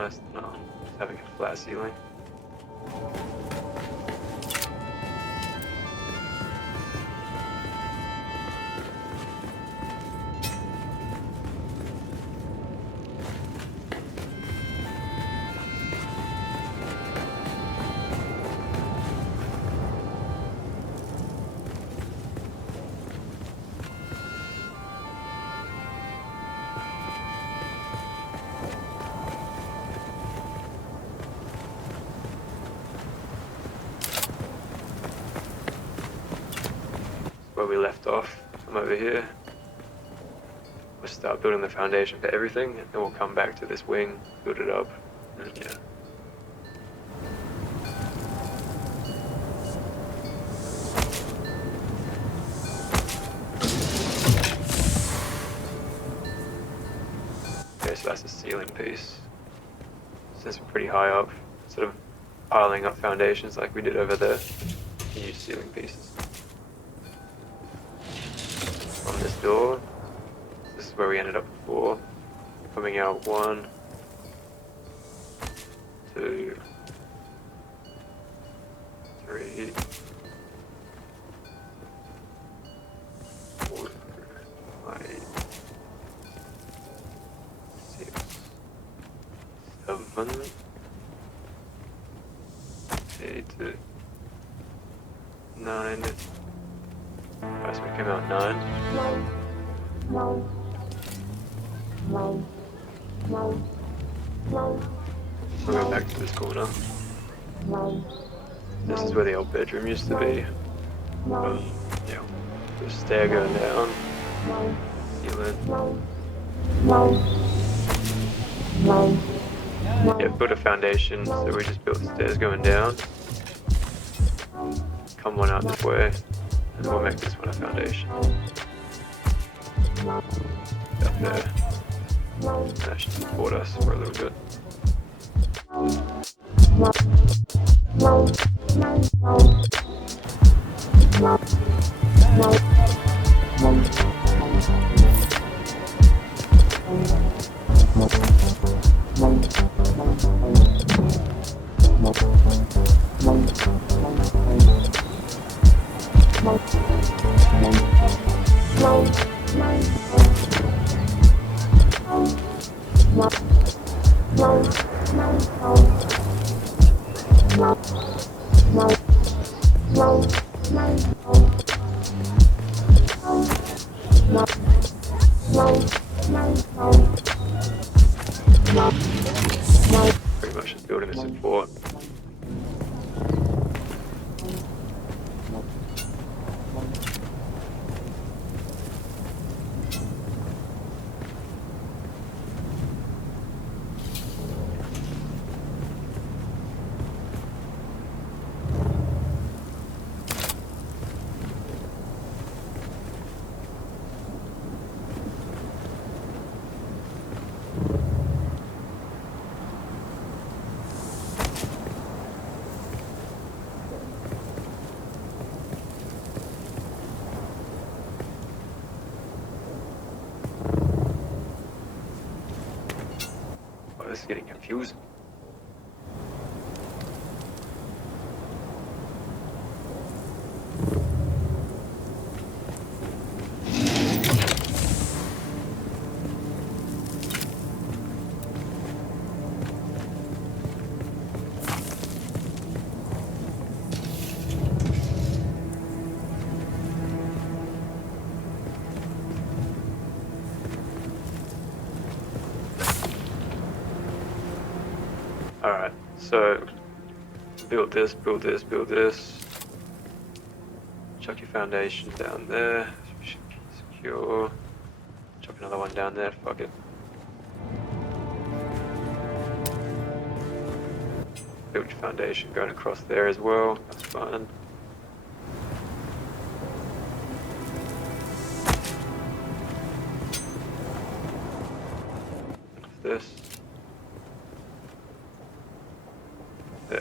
nice than just having a flat ceiling. Where we left off, I'm over here. We'll start building the foundation for everything, and then we'll come back to this wing, build it up, and yeah. Okay, so that's the ceiling piece. Since we're pretty high up, instead of piling up foundations like we did over there, we use ceiling pieces. From this door, this is where we ended up before. Coming out 1, 2, 3, 4, 5, 6, 7, 8, 9. Alright, so we came out 9. We'll go back to this corner. This is where the old bedroom used to be. Yeah, there's a stair going down. Ceiling. Yeah, built a foundation, so we just built the stairs going down. Come one out this way, and we'll make this one a foundation. Up there. That should support us for a little bit. Pretty much just building a support. This is getting confusing. Alright, so build this, build this, build this. Chuck your foundation down there. Secure. Chuck another one down there, fuck it. Build your foundation going across there as well, that's fine. This.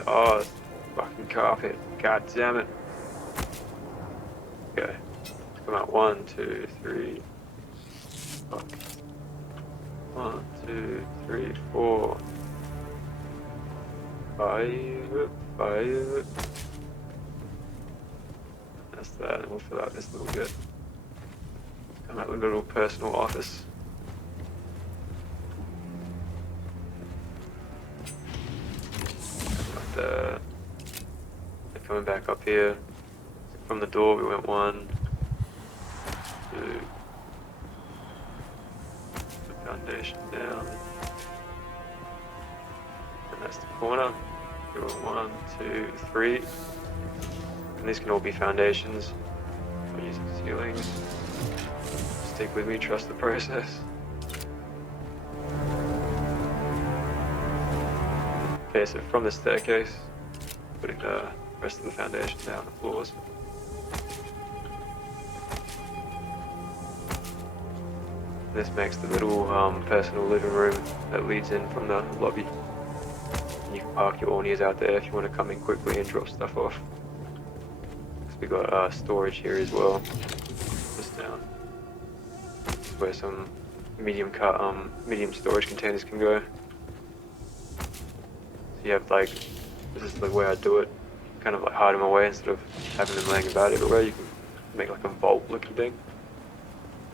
Oh, it's fucking carpet. God damn it. Okay. Come out 1, 2, 3. 1, 2, 3, 4. 5. That's that, and we'll fill out this little bit. Kind of like a little personal office. Like that. And coming back up here. From the door we went 1, 2. The foundation down. And that's the corner. We went 1, 2, 3. And these can all be foundations. I'm using ceilings. Stick with me, trust the process. Okay, so from the staircase, putting the rest of the foundation down the floors. This makes the little personal living room that leads in from the lobby. And you can park your ornies out there if you want to come in quickly and drop stuff off. We got storage here as well, just down. This is where some medium storage containers can go. So you have like, this is the way I do it, kind of like hide them away instead of having them laying about everywhere. You can make like a vault looking thing.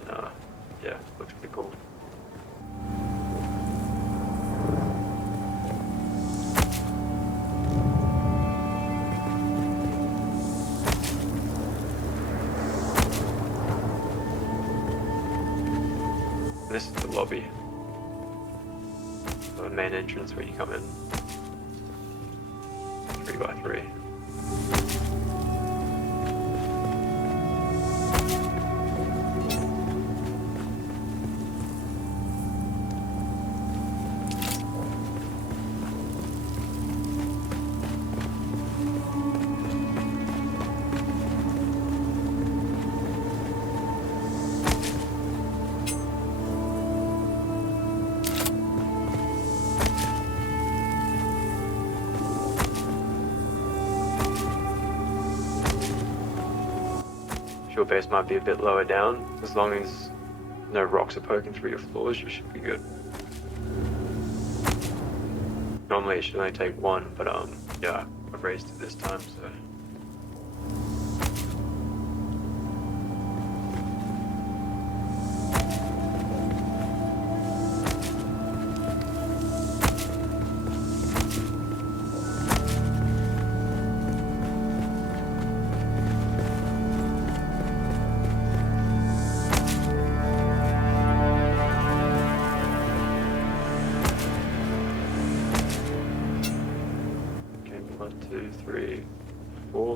And, yeah, looks pretty cool. This is the lobby. The main entrance where you come in. 3x3. Your base might be a bit lower down. As long as no rocks are poking through your floors, you should be good. Normally it should only take 1, but yeah, I've raised it this time, so.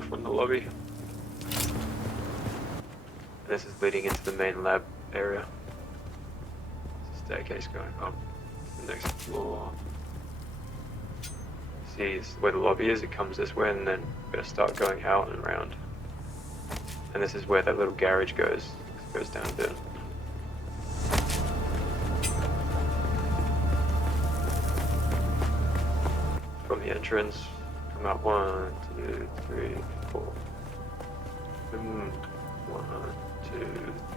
From the lobby. This is leading into the main lab area. There's a staircase going up to the next floor. See, this is where the lobby is. It comes this way, and then we're gonna start going out and around. And this is where that little garage goes. It goes down a bit. From the entrance. Come out 1, 2, 3, 4. 1, 2,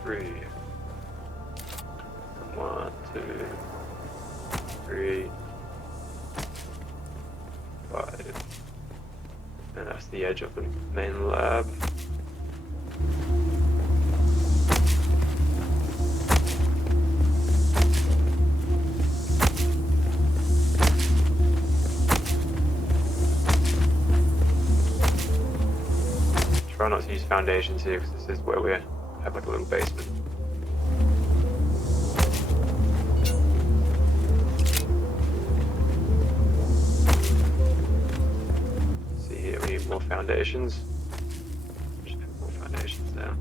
3. 1, 2, 3, 5. And that's the edge of the main lab. Try not to use foundations here because this is where we have like a little basement. See here, we need more foundations. Just put more foundations down.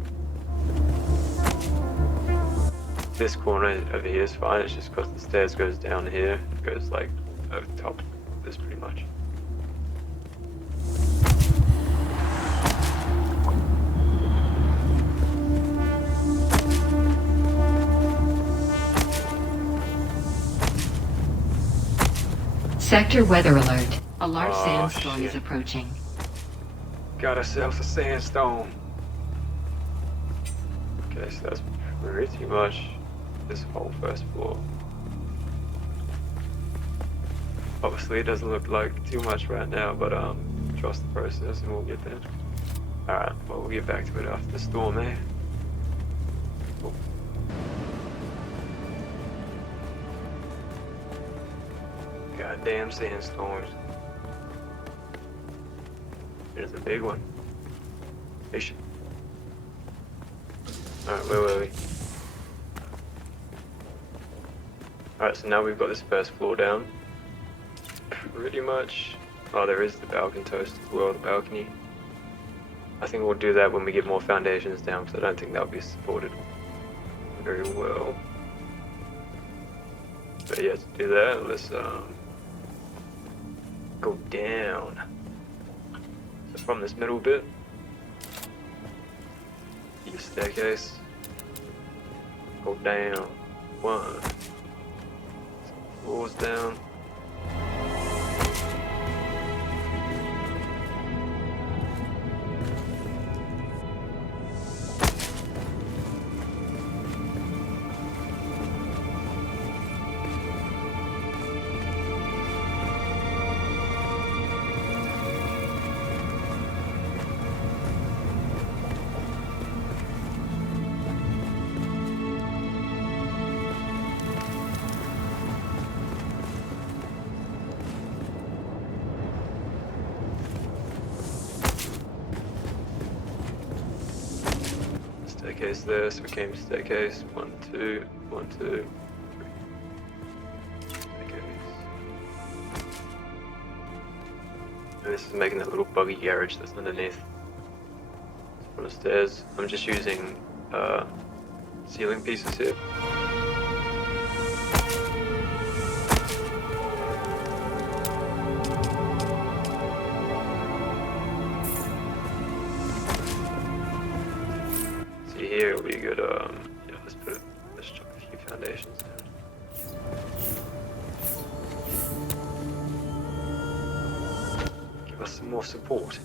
This corner over here is fine, it's just because the stairs goes down here. It goes like over the top of this pretty much. Sector weather alert. A large sandstorm is approaching. Got ourselves a sandstorm. Okay, so that's pretty much this whole first floor. Obviously, it doesn't look like too much right now, but trust the process and we'll get there. Alright, well, we'll get back to it after the storm, eh? Cool. Goddamn sandstorms. There's a big one. Fish. Alright, where were we? Alright, so now we've got this first floor down. Pretty much. Oh, there is the balcony toast as well, the balcony. I think we'll do that when we get more foundations down, because I don't think that'll be supported very well. But yeah, to do that, let's go down. So from this middle bit, your staircase, go down, 1, floors down. Staircase there, so we came to staircase. 1, 2, 1, 2, 3. Staircase. And this is making that little buggy garage that's underneath. On the stairs. I'm just using ceiling pieces here. Here it'll be good, yeah, let's chuck a few foundations down. Give us some more support.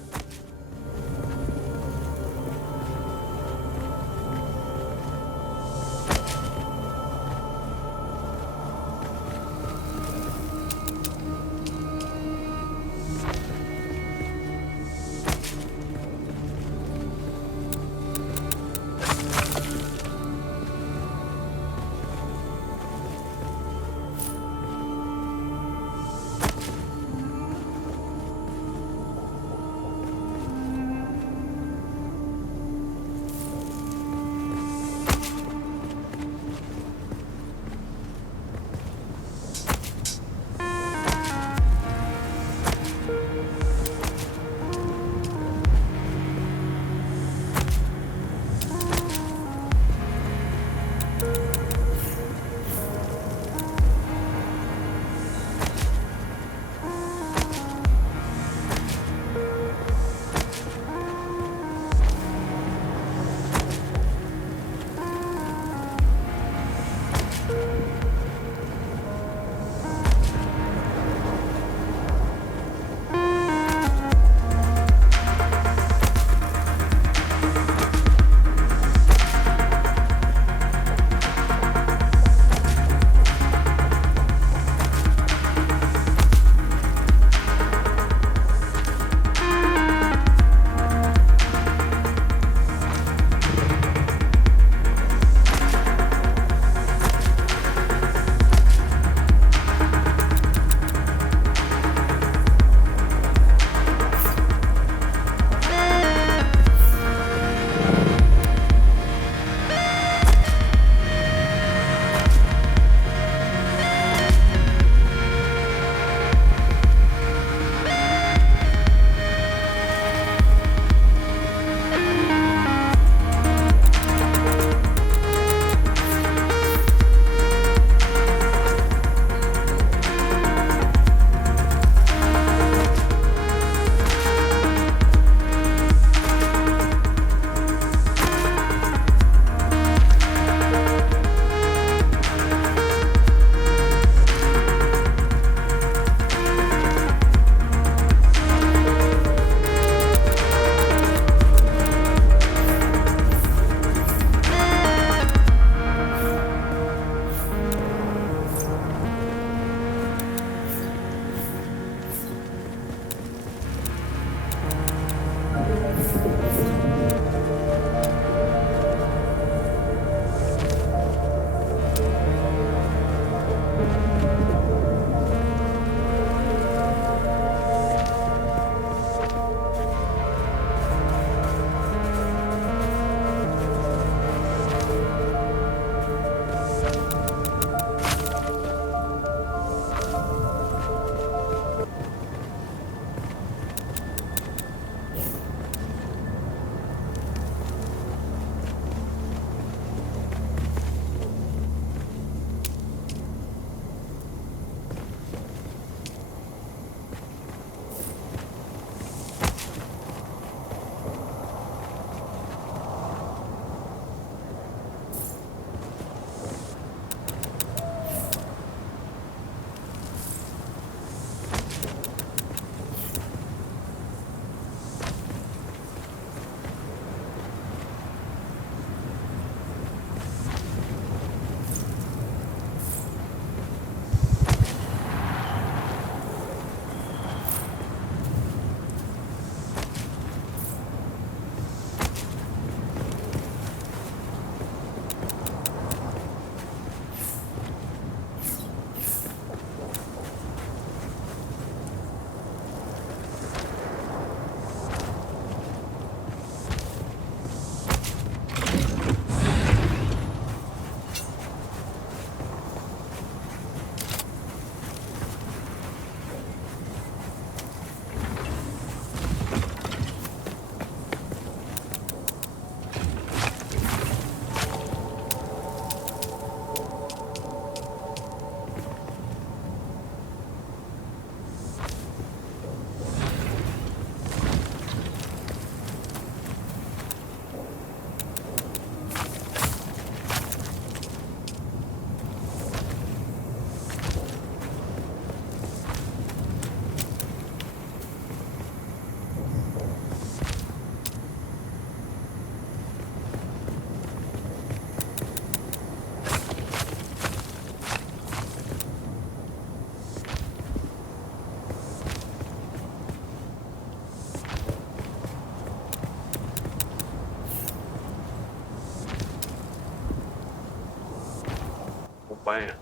man.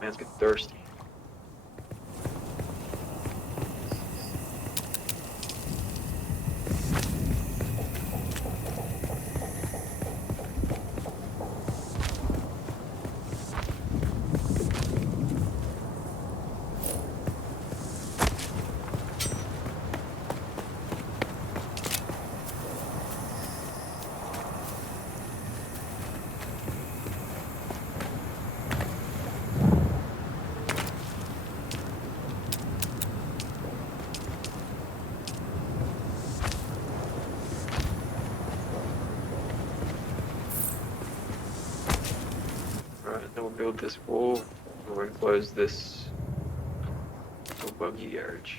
Man's getting thirsty. Alright, then we'll build this wall, and we'll enclose this little buggy garage.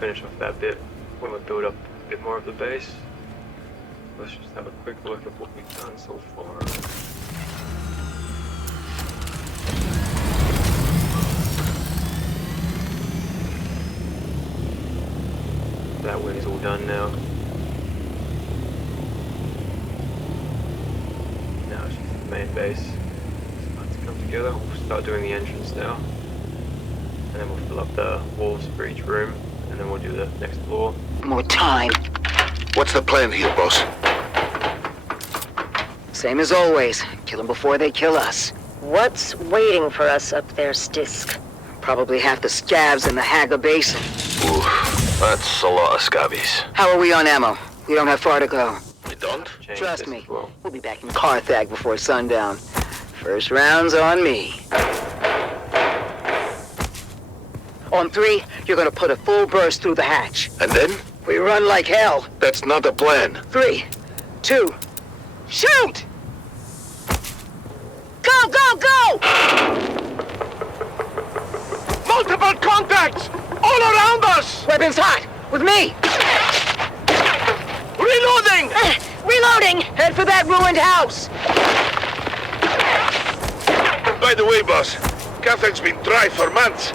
finish off that bit when we build up a bit more of the base. Let's just have a quick look at what we've done so far. That wing is all done now. Now it's just the main base. It's about to come together. We'll start doing the entrance now. And then we'll fill up the walls for each room. And then we'll do the next floor. More time. What's the plan here, boss? Same as always. Kill them before they kill us. What's waiting for us up there, Stisk? Probably half the scavs in the Haga Basin. Oof, that's a lot of scabbies. How are we on ammo? We don't have far to go. We don't? Trust me. We'll be back in Carthag before sundown. First round's on me. On 3, you're gonna put a full burst through the hatch. And then? We run like hell. That's not the plan. 3, 2, shoot! Go, go, go! Multiple contacts! All around us! Weapons hot! With me! Reloading! Reloading! Head for that ruined house! By the way, boss, Carthag's been dry for months.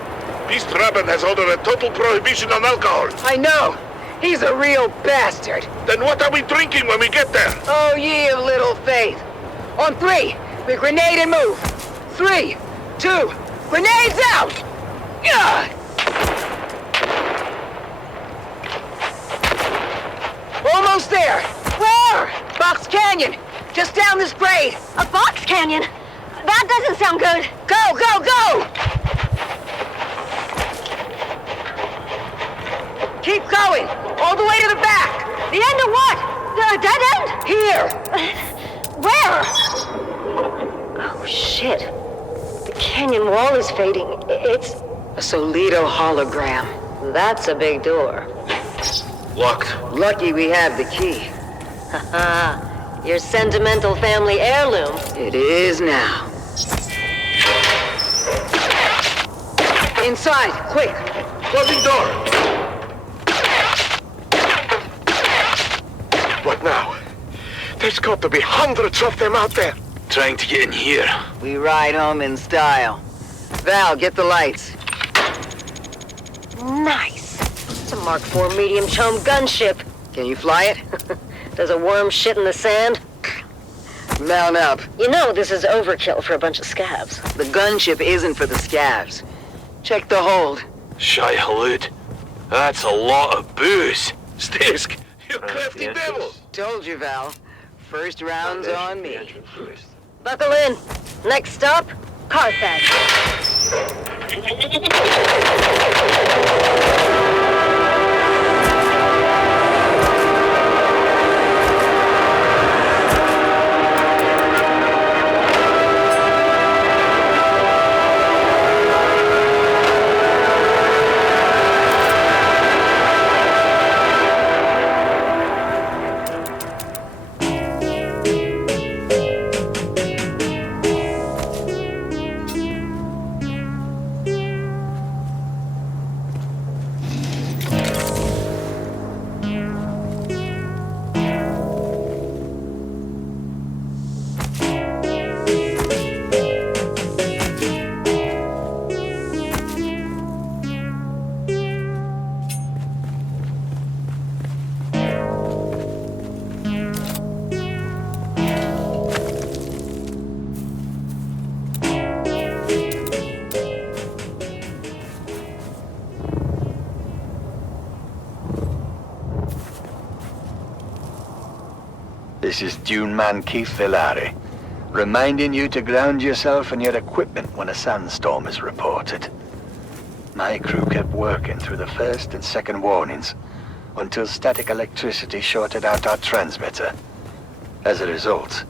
Beast Rabban has ordered a total prohibition on alcohol. I know! He's a real bastard! Then what are we drinking when we get there? Oh, ye of little faith! On 3, we grenade and move! 3, 2, grenades out! Yeah! Almost there! Where? Box Canyon! Just down this grade! A box canyon? That doesn't sound good. Go, go, go! Keep going! All the way to the back! The end of what? The dead end? Here! Where? Oh, shit. The canyon wall is fading. It's a Solito hologram. That's a big door. Locked. Lucky we have the key. Haha. Your sentimental family heirloom. It is now. Inside, quick! Closing door! What now? There's got to be hundreds of them out there. Trying to get in here. We ride home in style. Val, get the lights. Nice. It's a Mark IV medium chum gunship. Can you fly it? Does a worm shit in the sand? Mount up. You know this is overkill for a bunch of scabs. The gunship isn't for the scabs. Check the hold. Shy Halud. That's a lot of booze. Stisk, you crafty devil. Told you, Val. First round's on me. Buckle in. Next stop, Carthage. This is Dune Man Keith Villari, reminding you to ground yourself and your equipment when a sandstorm is reported. My crew kept working through the first and second warnings until static electricity shorted out our transmitter. As a result,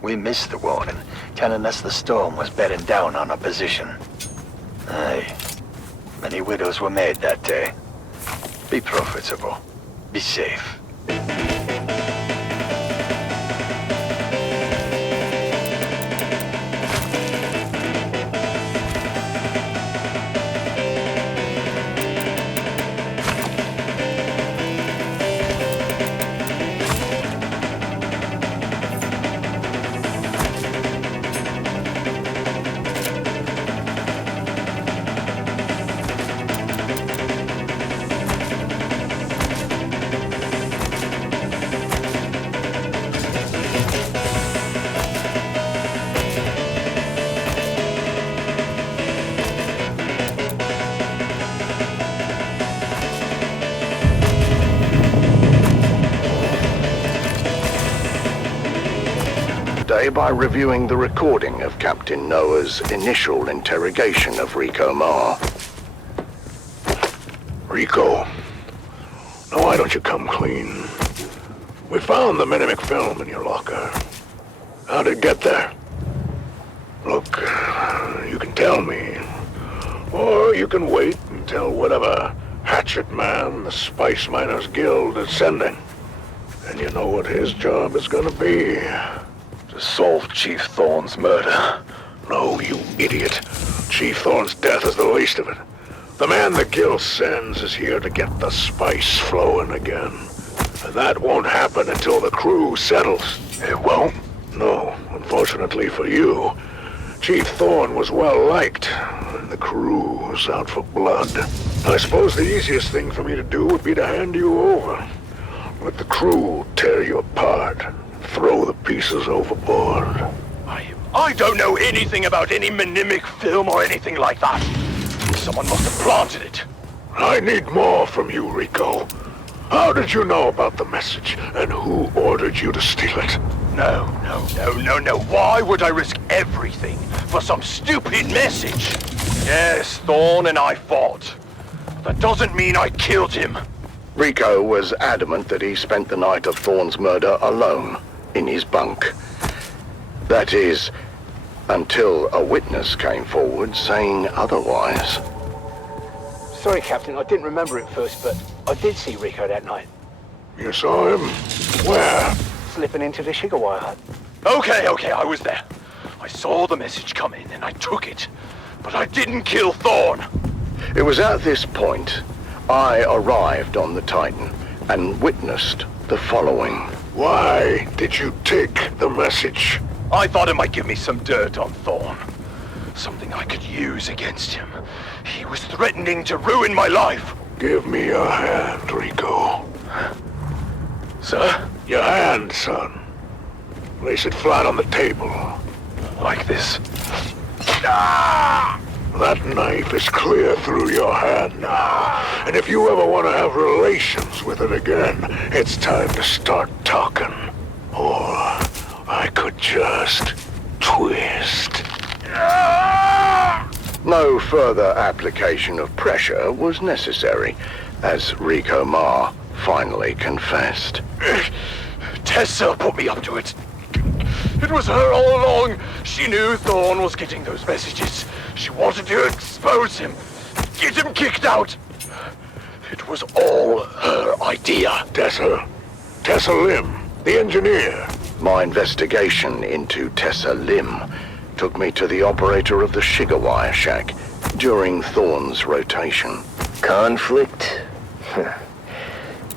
we missed the warning, telling us the storm was bearing down on our position. Aye, many widows were made that day. Be profitable. Be safe. today by reviewing the recording of Captain Noah's initial interrogation of Rico Ma. Rico, now why don't you come clean? We found the mimic film in your locker. How did it get there? Look, you can tell me. Or you can wait until whatever hatchet man the Spice Miners Guild is sending. And you know what his job is gonna be. To solve Chief Thorne's murder. No, you idiot. Chief Thorne's death is the least of it. The man the Guild sends is here to get the spice flowing again. And that won't happen until the crew settles. It won't? No, unfortunately for you. Chief Thorne was well liked, and the crew was out for blood. I suppose the easiest thing for me to do would be to hand you over. Let the crew tear you apart, throw the pieces overboard. I don't know anything about any mimic film or anything like that. Someone must have planted it. I need more from you, Rico. How did you know about the message, and who ordered you to steal it? No. Why would I risk everything for some stupid message? Yes, Thorne and I fought. That doesn't mean I killed him. Rico was adamant that he spent the night of Thorne's murder alone, in his bunk. That is, until a witness came forward saying otherwise. Sorry, Captain, I didn't remember it first, but I did see Rico that night. You saw him? Where? Slipping into the sugar wire hut. Okay, I was there. I saw the message come in and I took it. But I didn't kill Thorne. It was at this point I arrived on the Titan and witnessed the following. Why did you take the message? I thought it might give me some dirt on Thorne. Something I could use against him. He was threatening to ruin my life. Give me your hand, Rico. Sir? Your hand, son. Place it flat on the table. Like this. Ah! That knife is clear through your hand now. And if you ever want to have relations with it again, it's time to start talking. Or I could just twist. No further application of pressure was necessary, as Rico Ma finally confessed. Tessa put me up to it. It was her all along. She knew Thorne was getting those messages. She wanted to expose him, get him kicked out. It was all her idea. Tessa Lim, the engineer. My investigation into Tessa Lim took me to the operator of the sugar wire shack during Thorne's rotation. Conflict?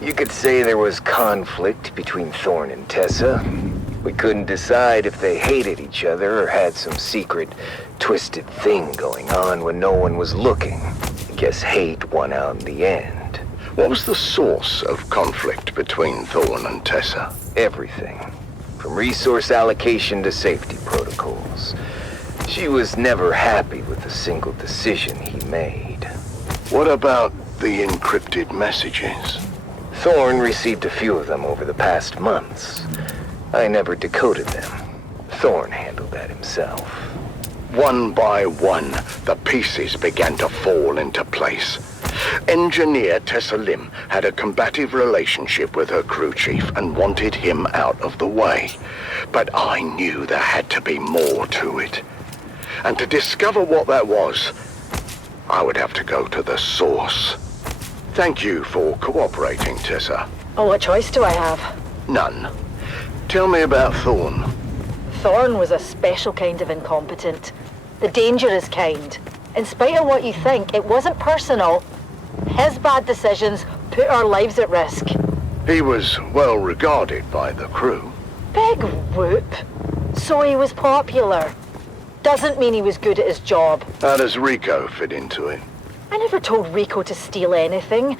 You could say there was conflict between Thorne and Tessa. We couldn't decide if they hated each other or had some secret, twisted thing going on when no one was looking. I guess hate won out in the end. What was the source of conflict between Thorne and Tessa? Everything. From resource allocation to safety protocols. She was never happy with a single decision he made. What about the encrypted messages? Thorne received a few of them over the past months. I never decoded them. Thorne handled that himself. One by one, the pieces began to fall into place. Engineer Tessa Lim had a combative relationship with her crew chief and wanted him out of the way. But I knew there had to be more to it. And to discover what that was, I would have to go to the source. Thank you for cooperating, Tessa. Oh, what choice do I have? None. Tell me about Thorne. Thorne was a special kind of incompetent. The dangerous kind. In spite of what you think, it wasn't personal. His bad decisions put our lives at risk. He was well regarded by the crew. Big whoop. So he was popular. Doesn't mean he was good at his job. How does Rico fit into it? I never told Rico to steal anything,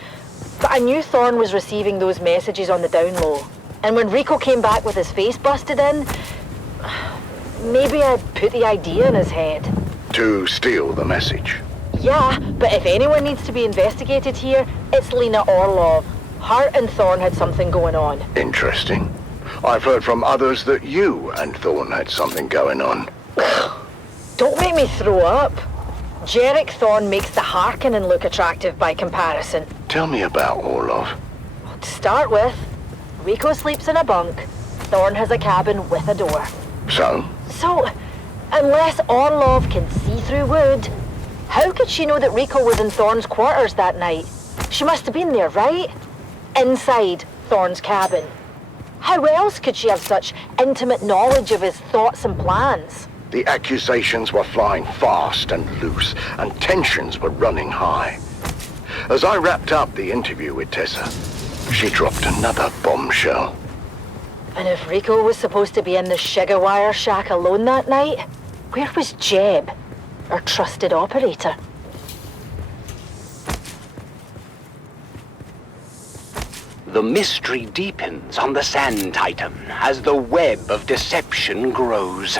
but I knew Thorne was receiving those messages on the down low. And when Rico came back with his face busted in, maybe I put the idea in his head. To steal the message? Yeah, but if anyone needs to be investigated here, it's Lena Orlov. Her and Thorne had something going on. Interesting. I've heard from others that you and Thorne had something going on. Don't make me throw up. Jarek Thorne makes the Harkonnen look attractive by comparison. Tell me about Orlov. To start with, Rico sleeps in a bunk. Thorne has a cabin with a door. So? So, unless Orlov can see through wood, how could she know that Rico was in Thorne's quarters that night? She must have been there, right? Inside Thorne's cabin. How else could she have such intimate knowledge of his thoughts and plans? The accusations were flying fast and loose, and tensions were running high. As I wrapped up the interview with Tessa, she dropped another bombshell. And if Rico was supposed to be in the Shigawire shack alone that night, where was Jeb, our trusted operator? The mystery deepens on the Sand Titan as the web of deception grows.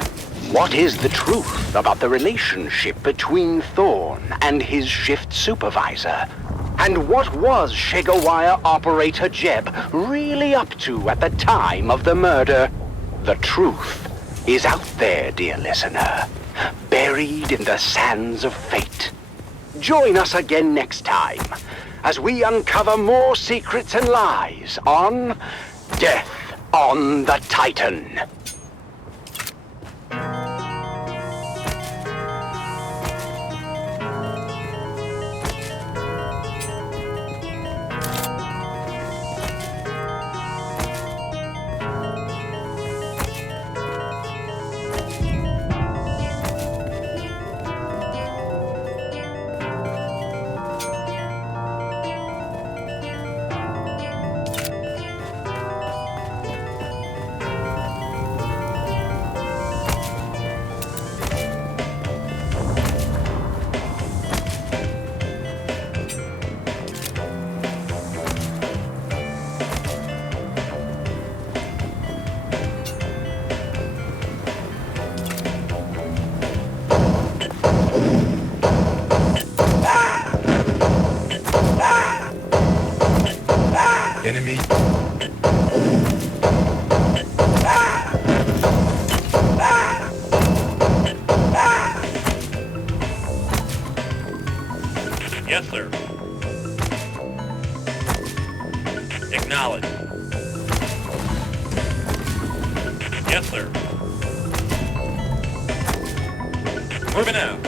What is the truth about the relationship between Thorne and his shift supervisor? And what was Shigawire operator Jeb really up to at the time of the murder? The truth is out there, dear listener, buried in the sands of fate. Join us again next time as we uncover more secrets and lies on Death on the Titan. Enemy. Yes, sir. Acknowledge. Yes, sir. Moving out.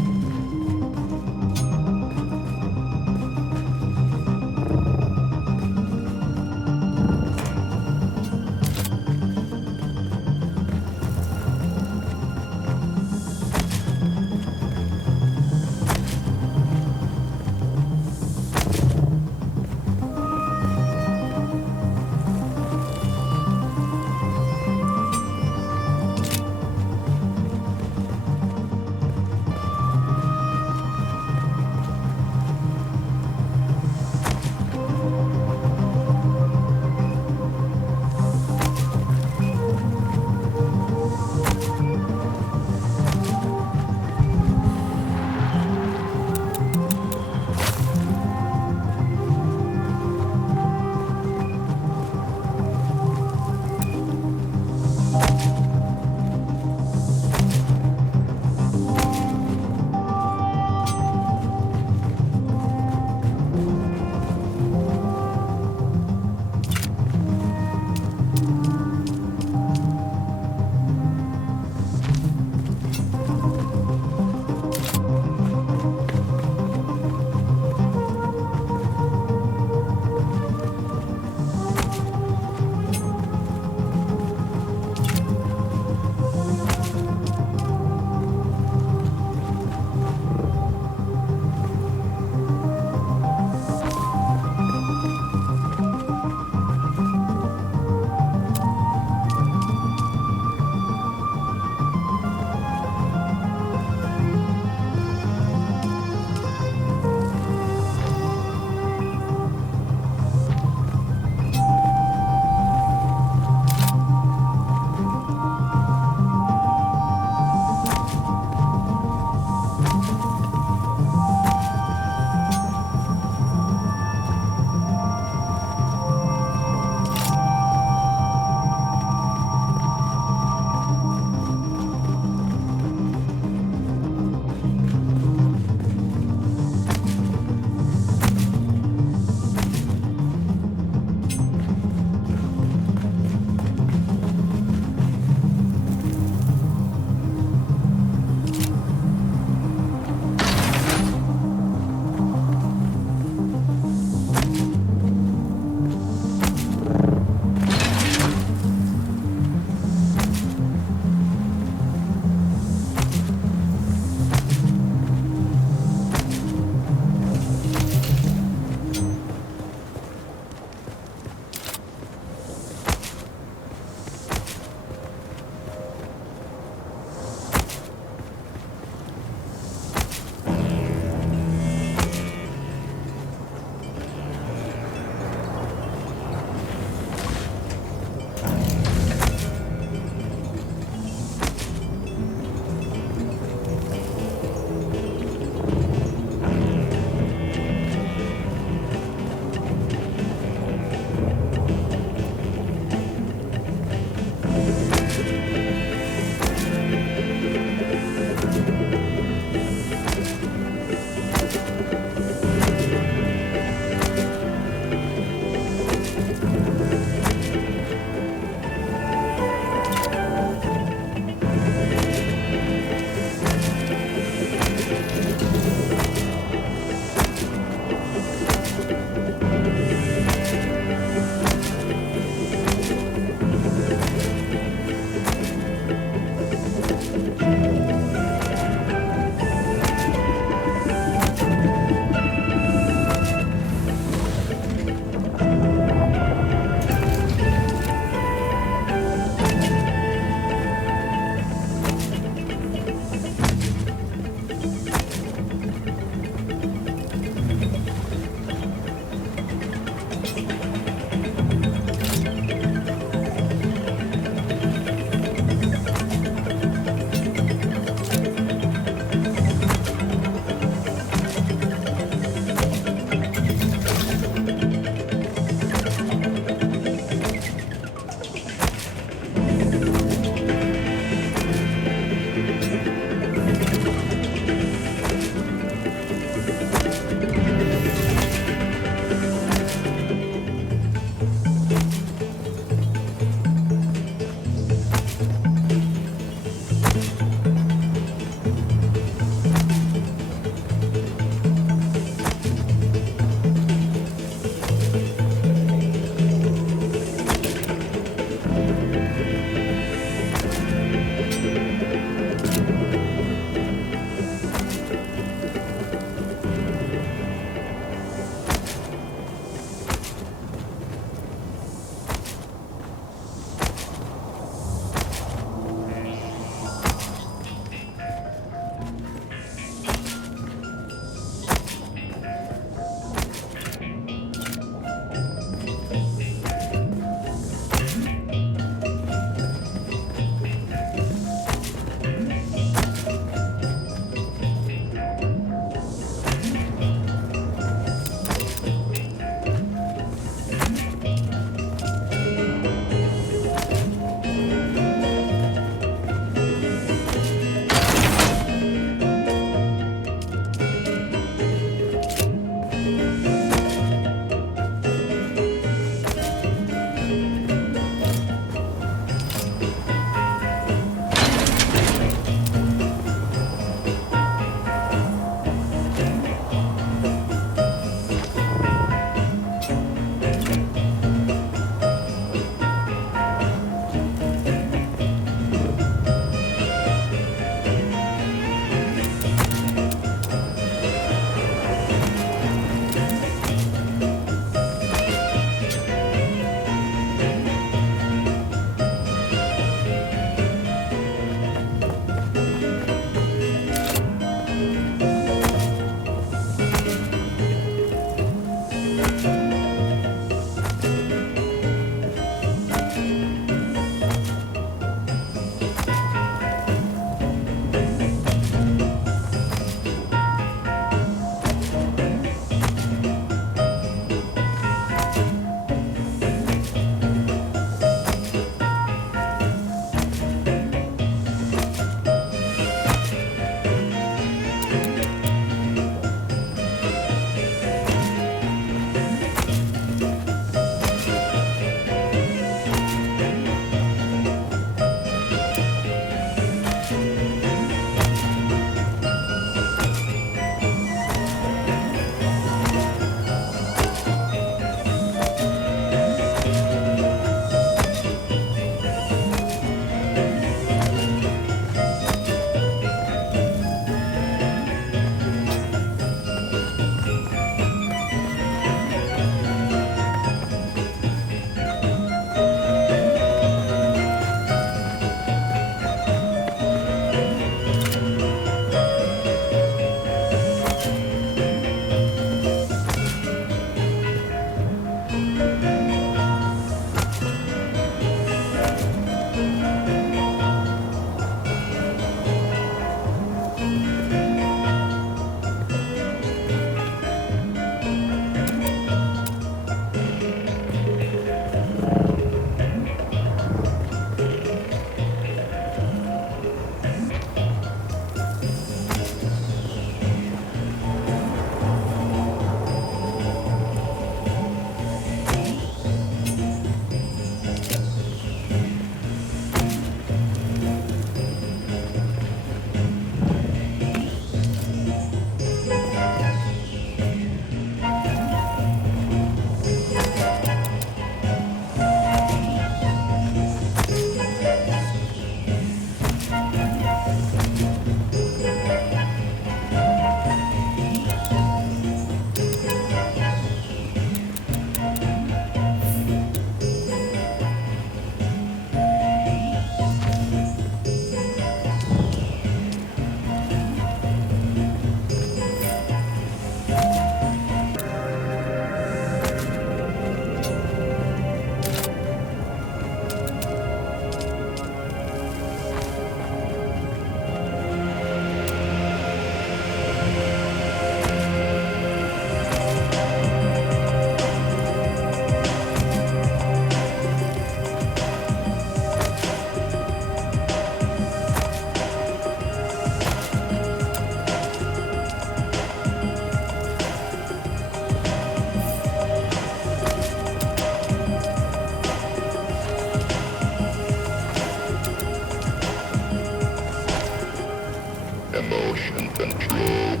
Emotion control.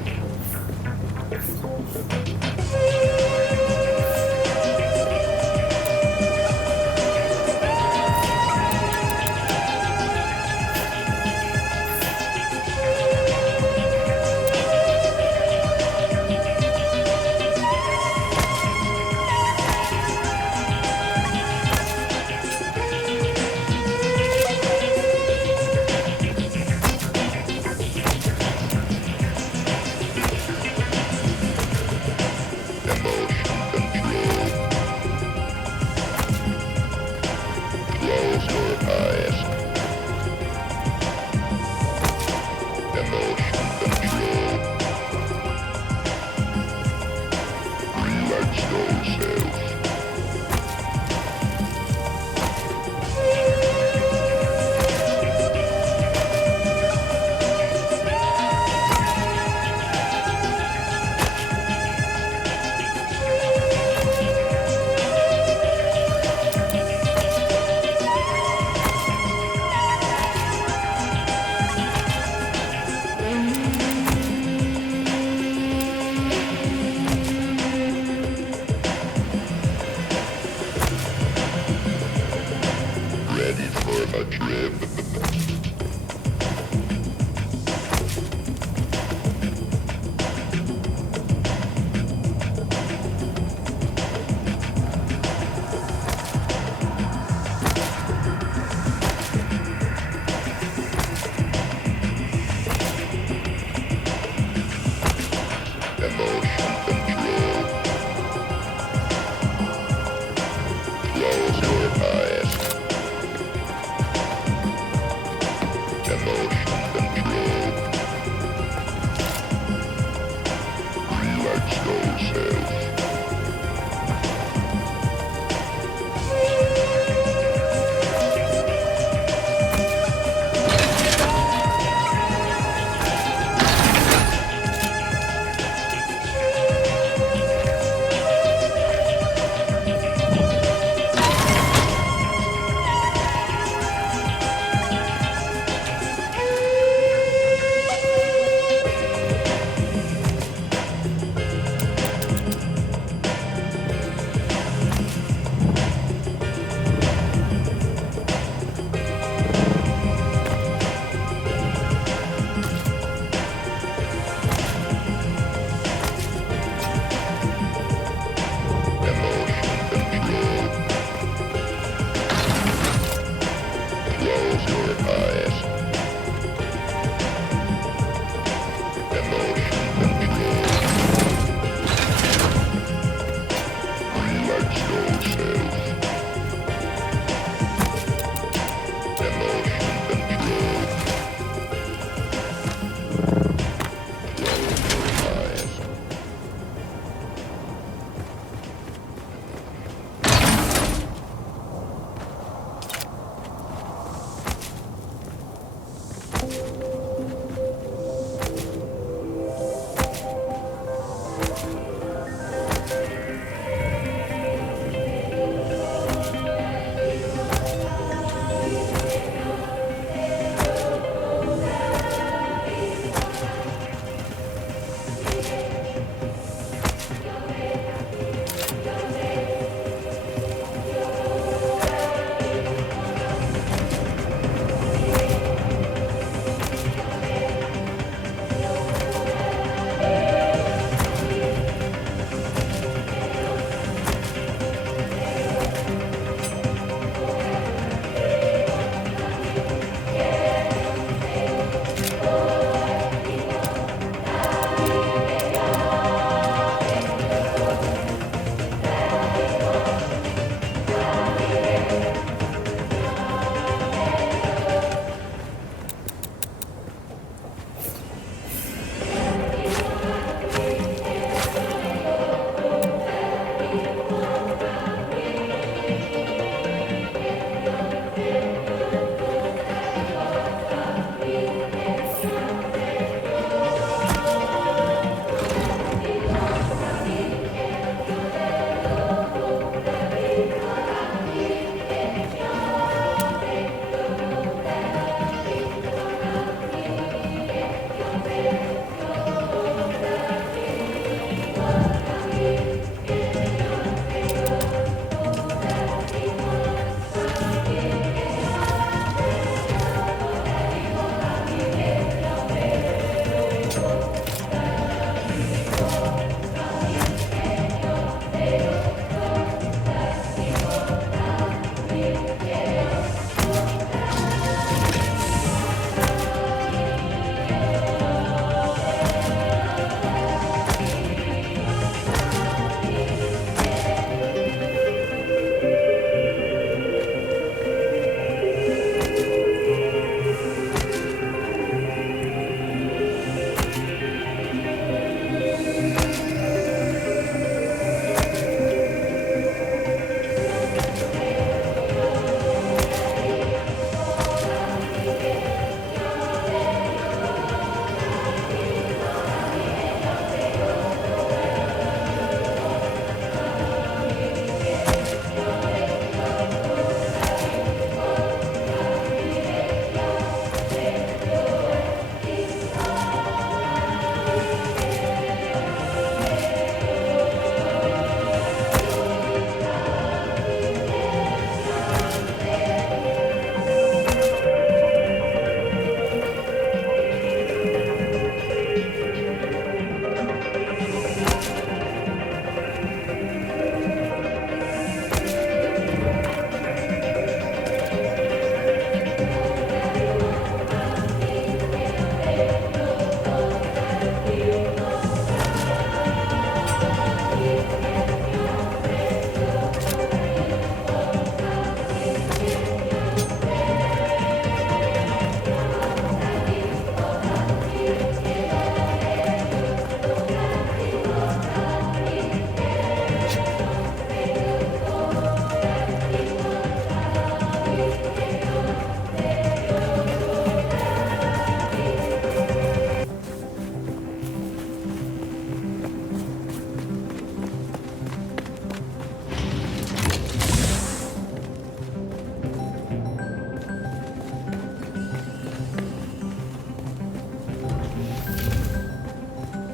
Emotion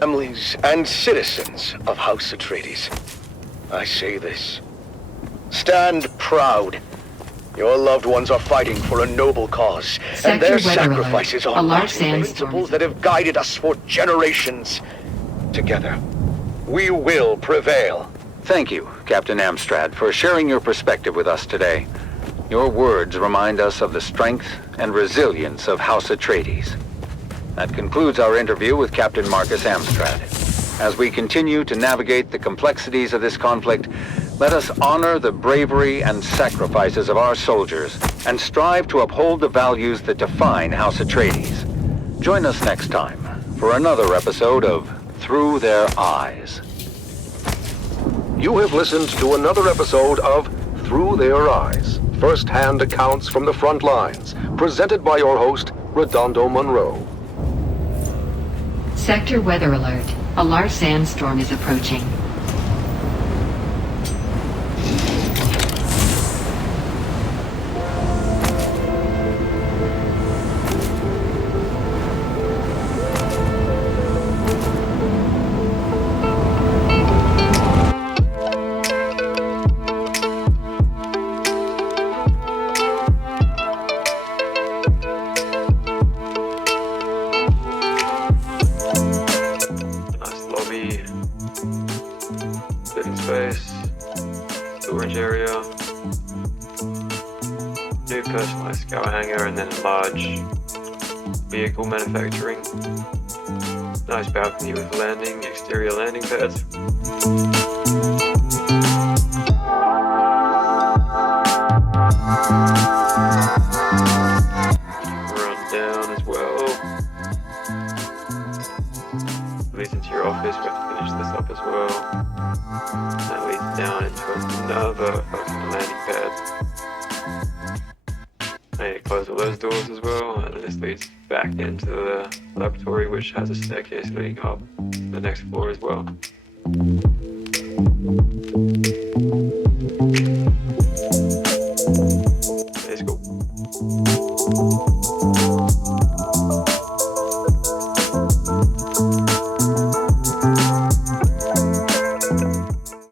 families and citizens of House Atreides, I say this. Stand proud. Your loved ones are fighting for a noble cause, and their sacrifices are the principles that have guided us for generations. Together, we will prevail. Thank you, Captain Amstrad, for sharing your perspective with us today. Your words remind us of the strength and resilience of House Atreides. That concludes our interview with Captain Marcus Amstrad. As we continue to navigate the complexities of this conflict, let us honor the bravery and sacrifices of our soldiers and strive to uphold the values that define House Atreides. Join us next time for another episode of Through Their Eyes. You have listened to another episode of Through Their Eyes, first-hand accounts from the front lines, presented by your host, Redondo Monroe. Sector weather alert. A large sandstorm is approaching. Vehicle manufacturing. Nice balcony with landing, exterior landing pads. Run down as well. Leads into your office, we have to finish this up as well. That leads down into another fucking landing pad. I need to close all those doors as well, and this leads back into the laboratory, which has a staircase leading up to the next floor as well.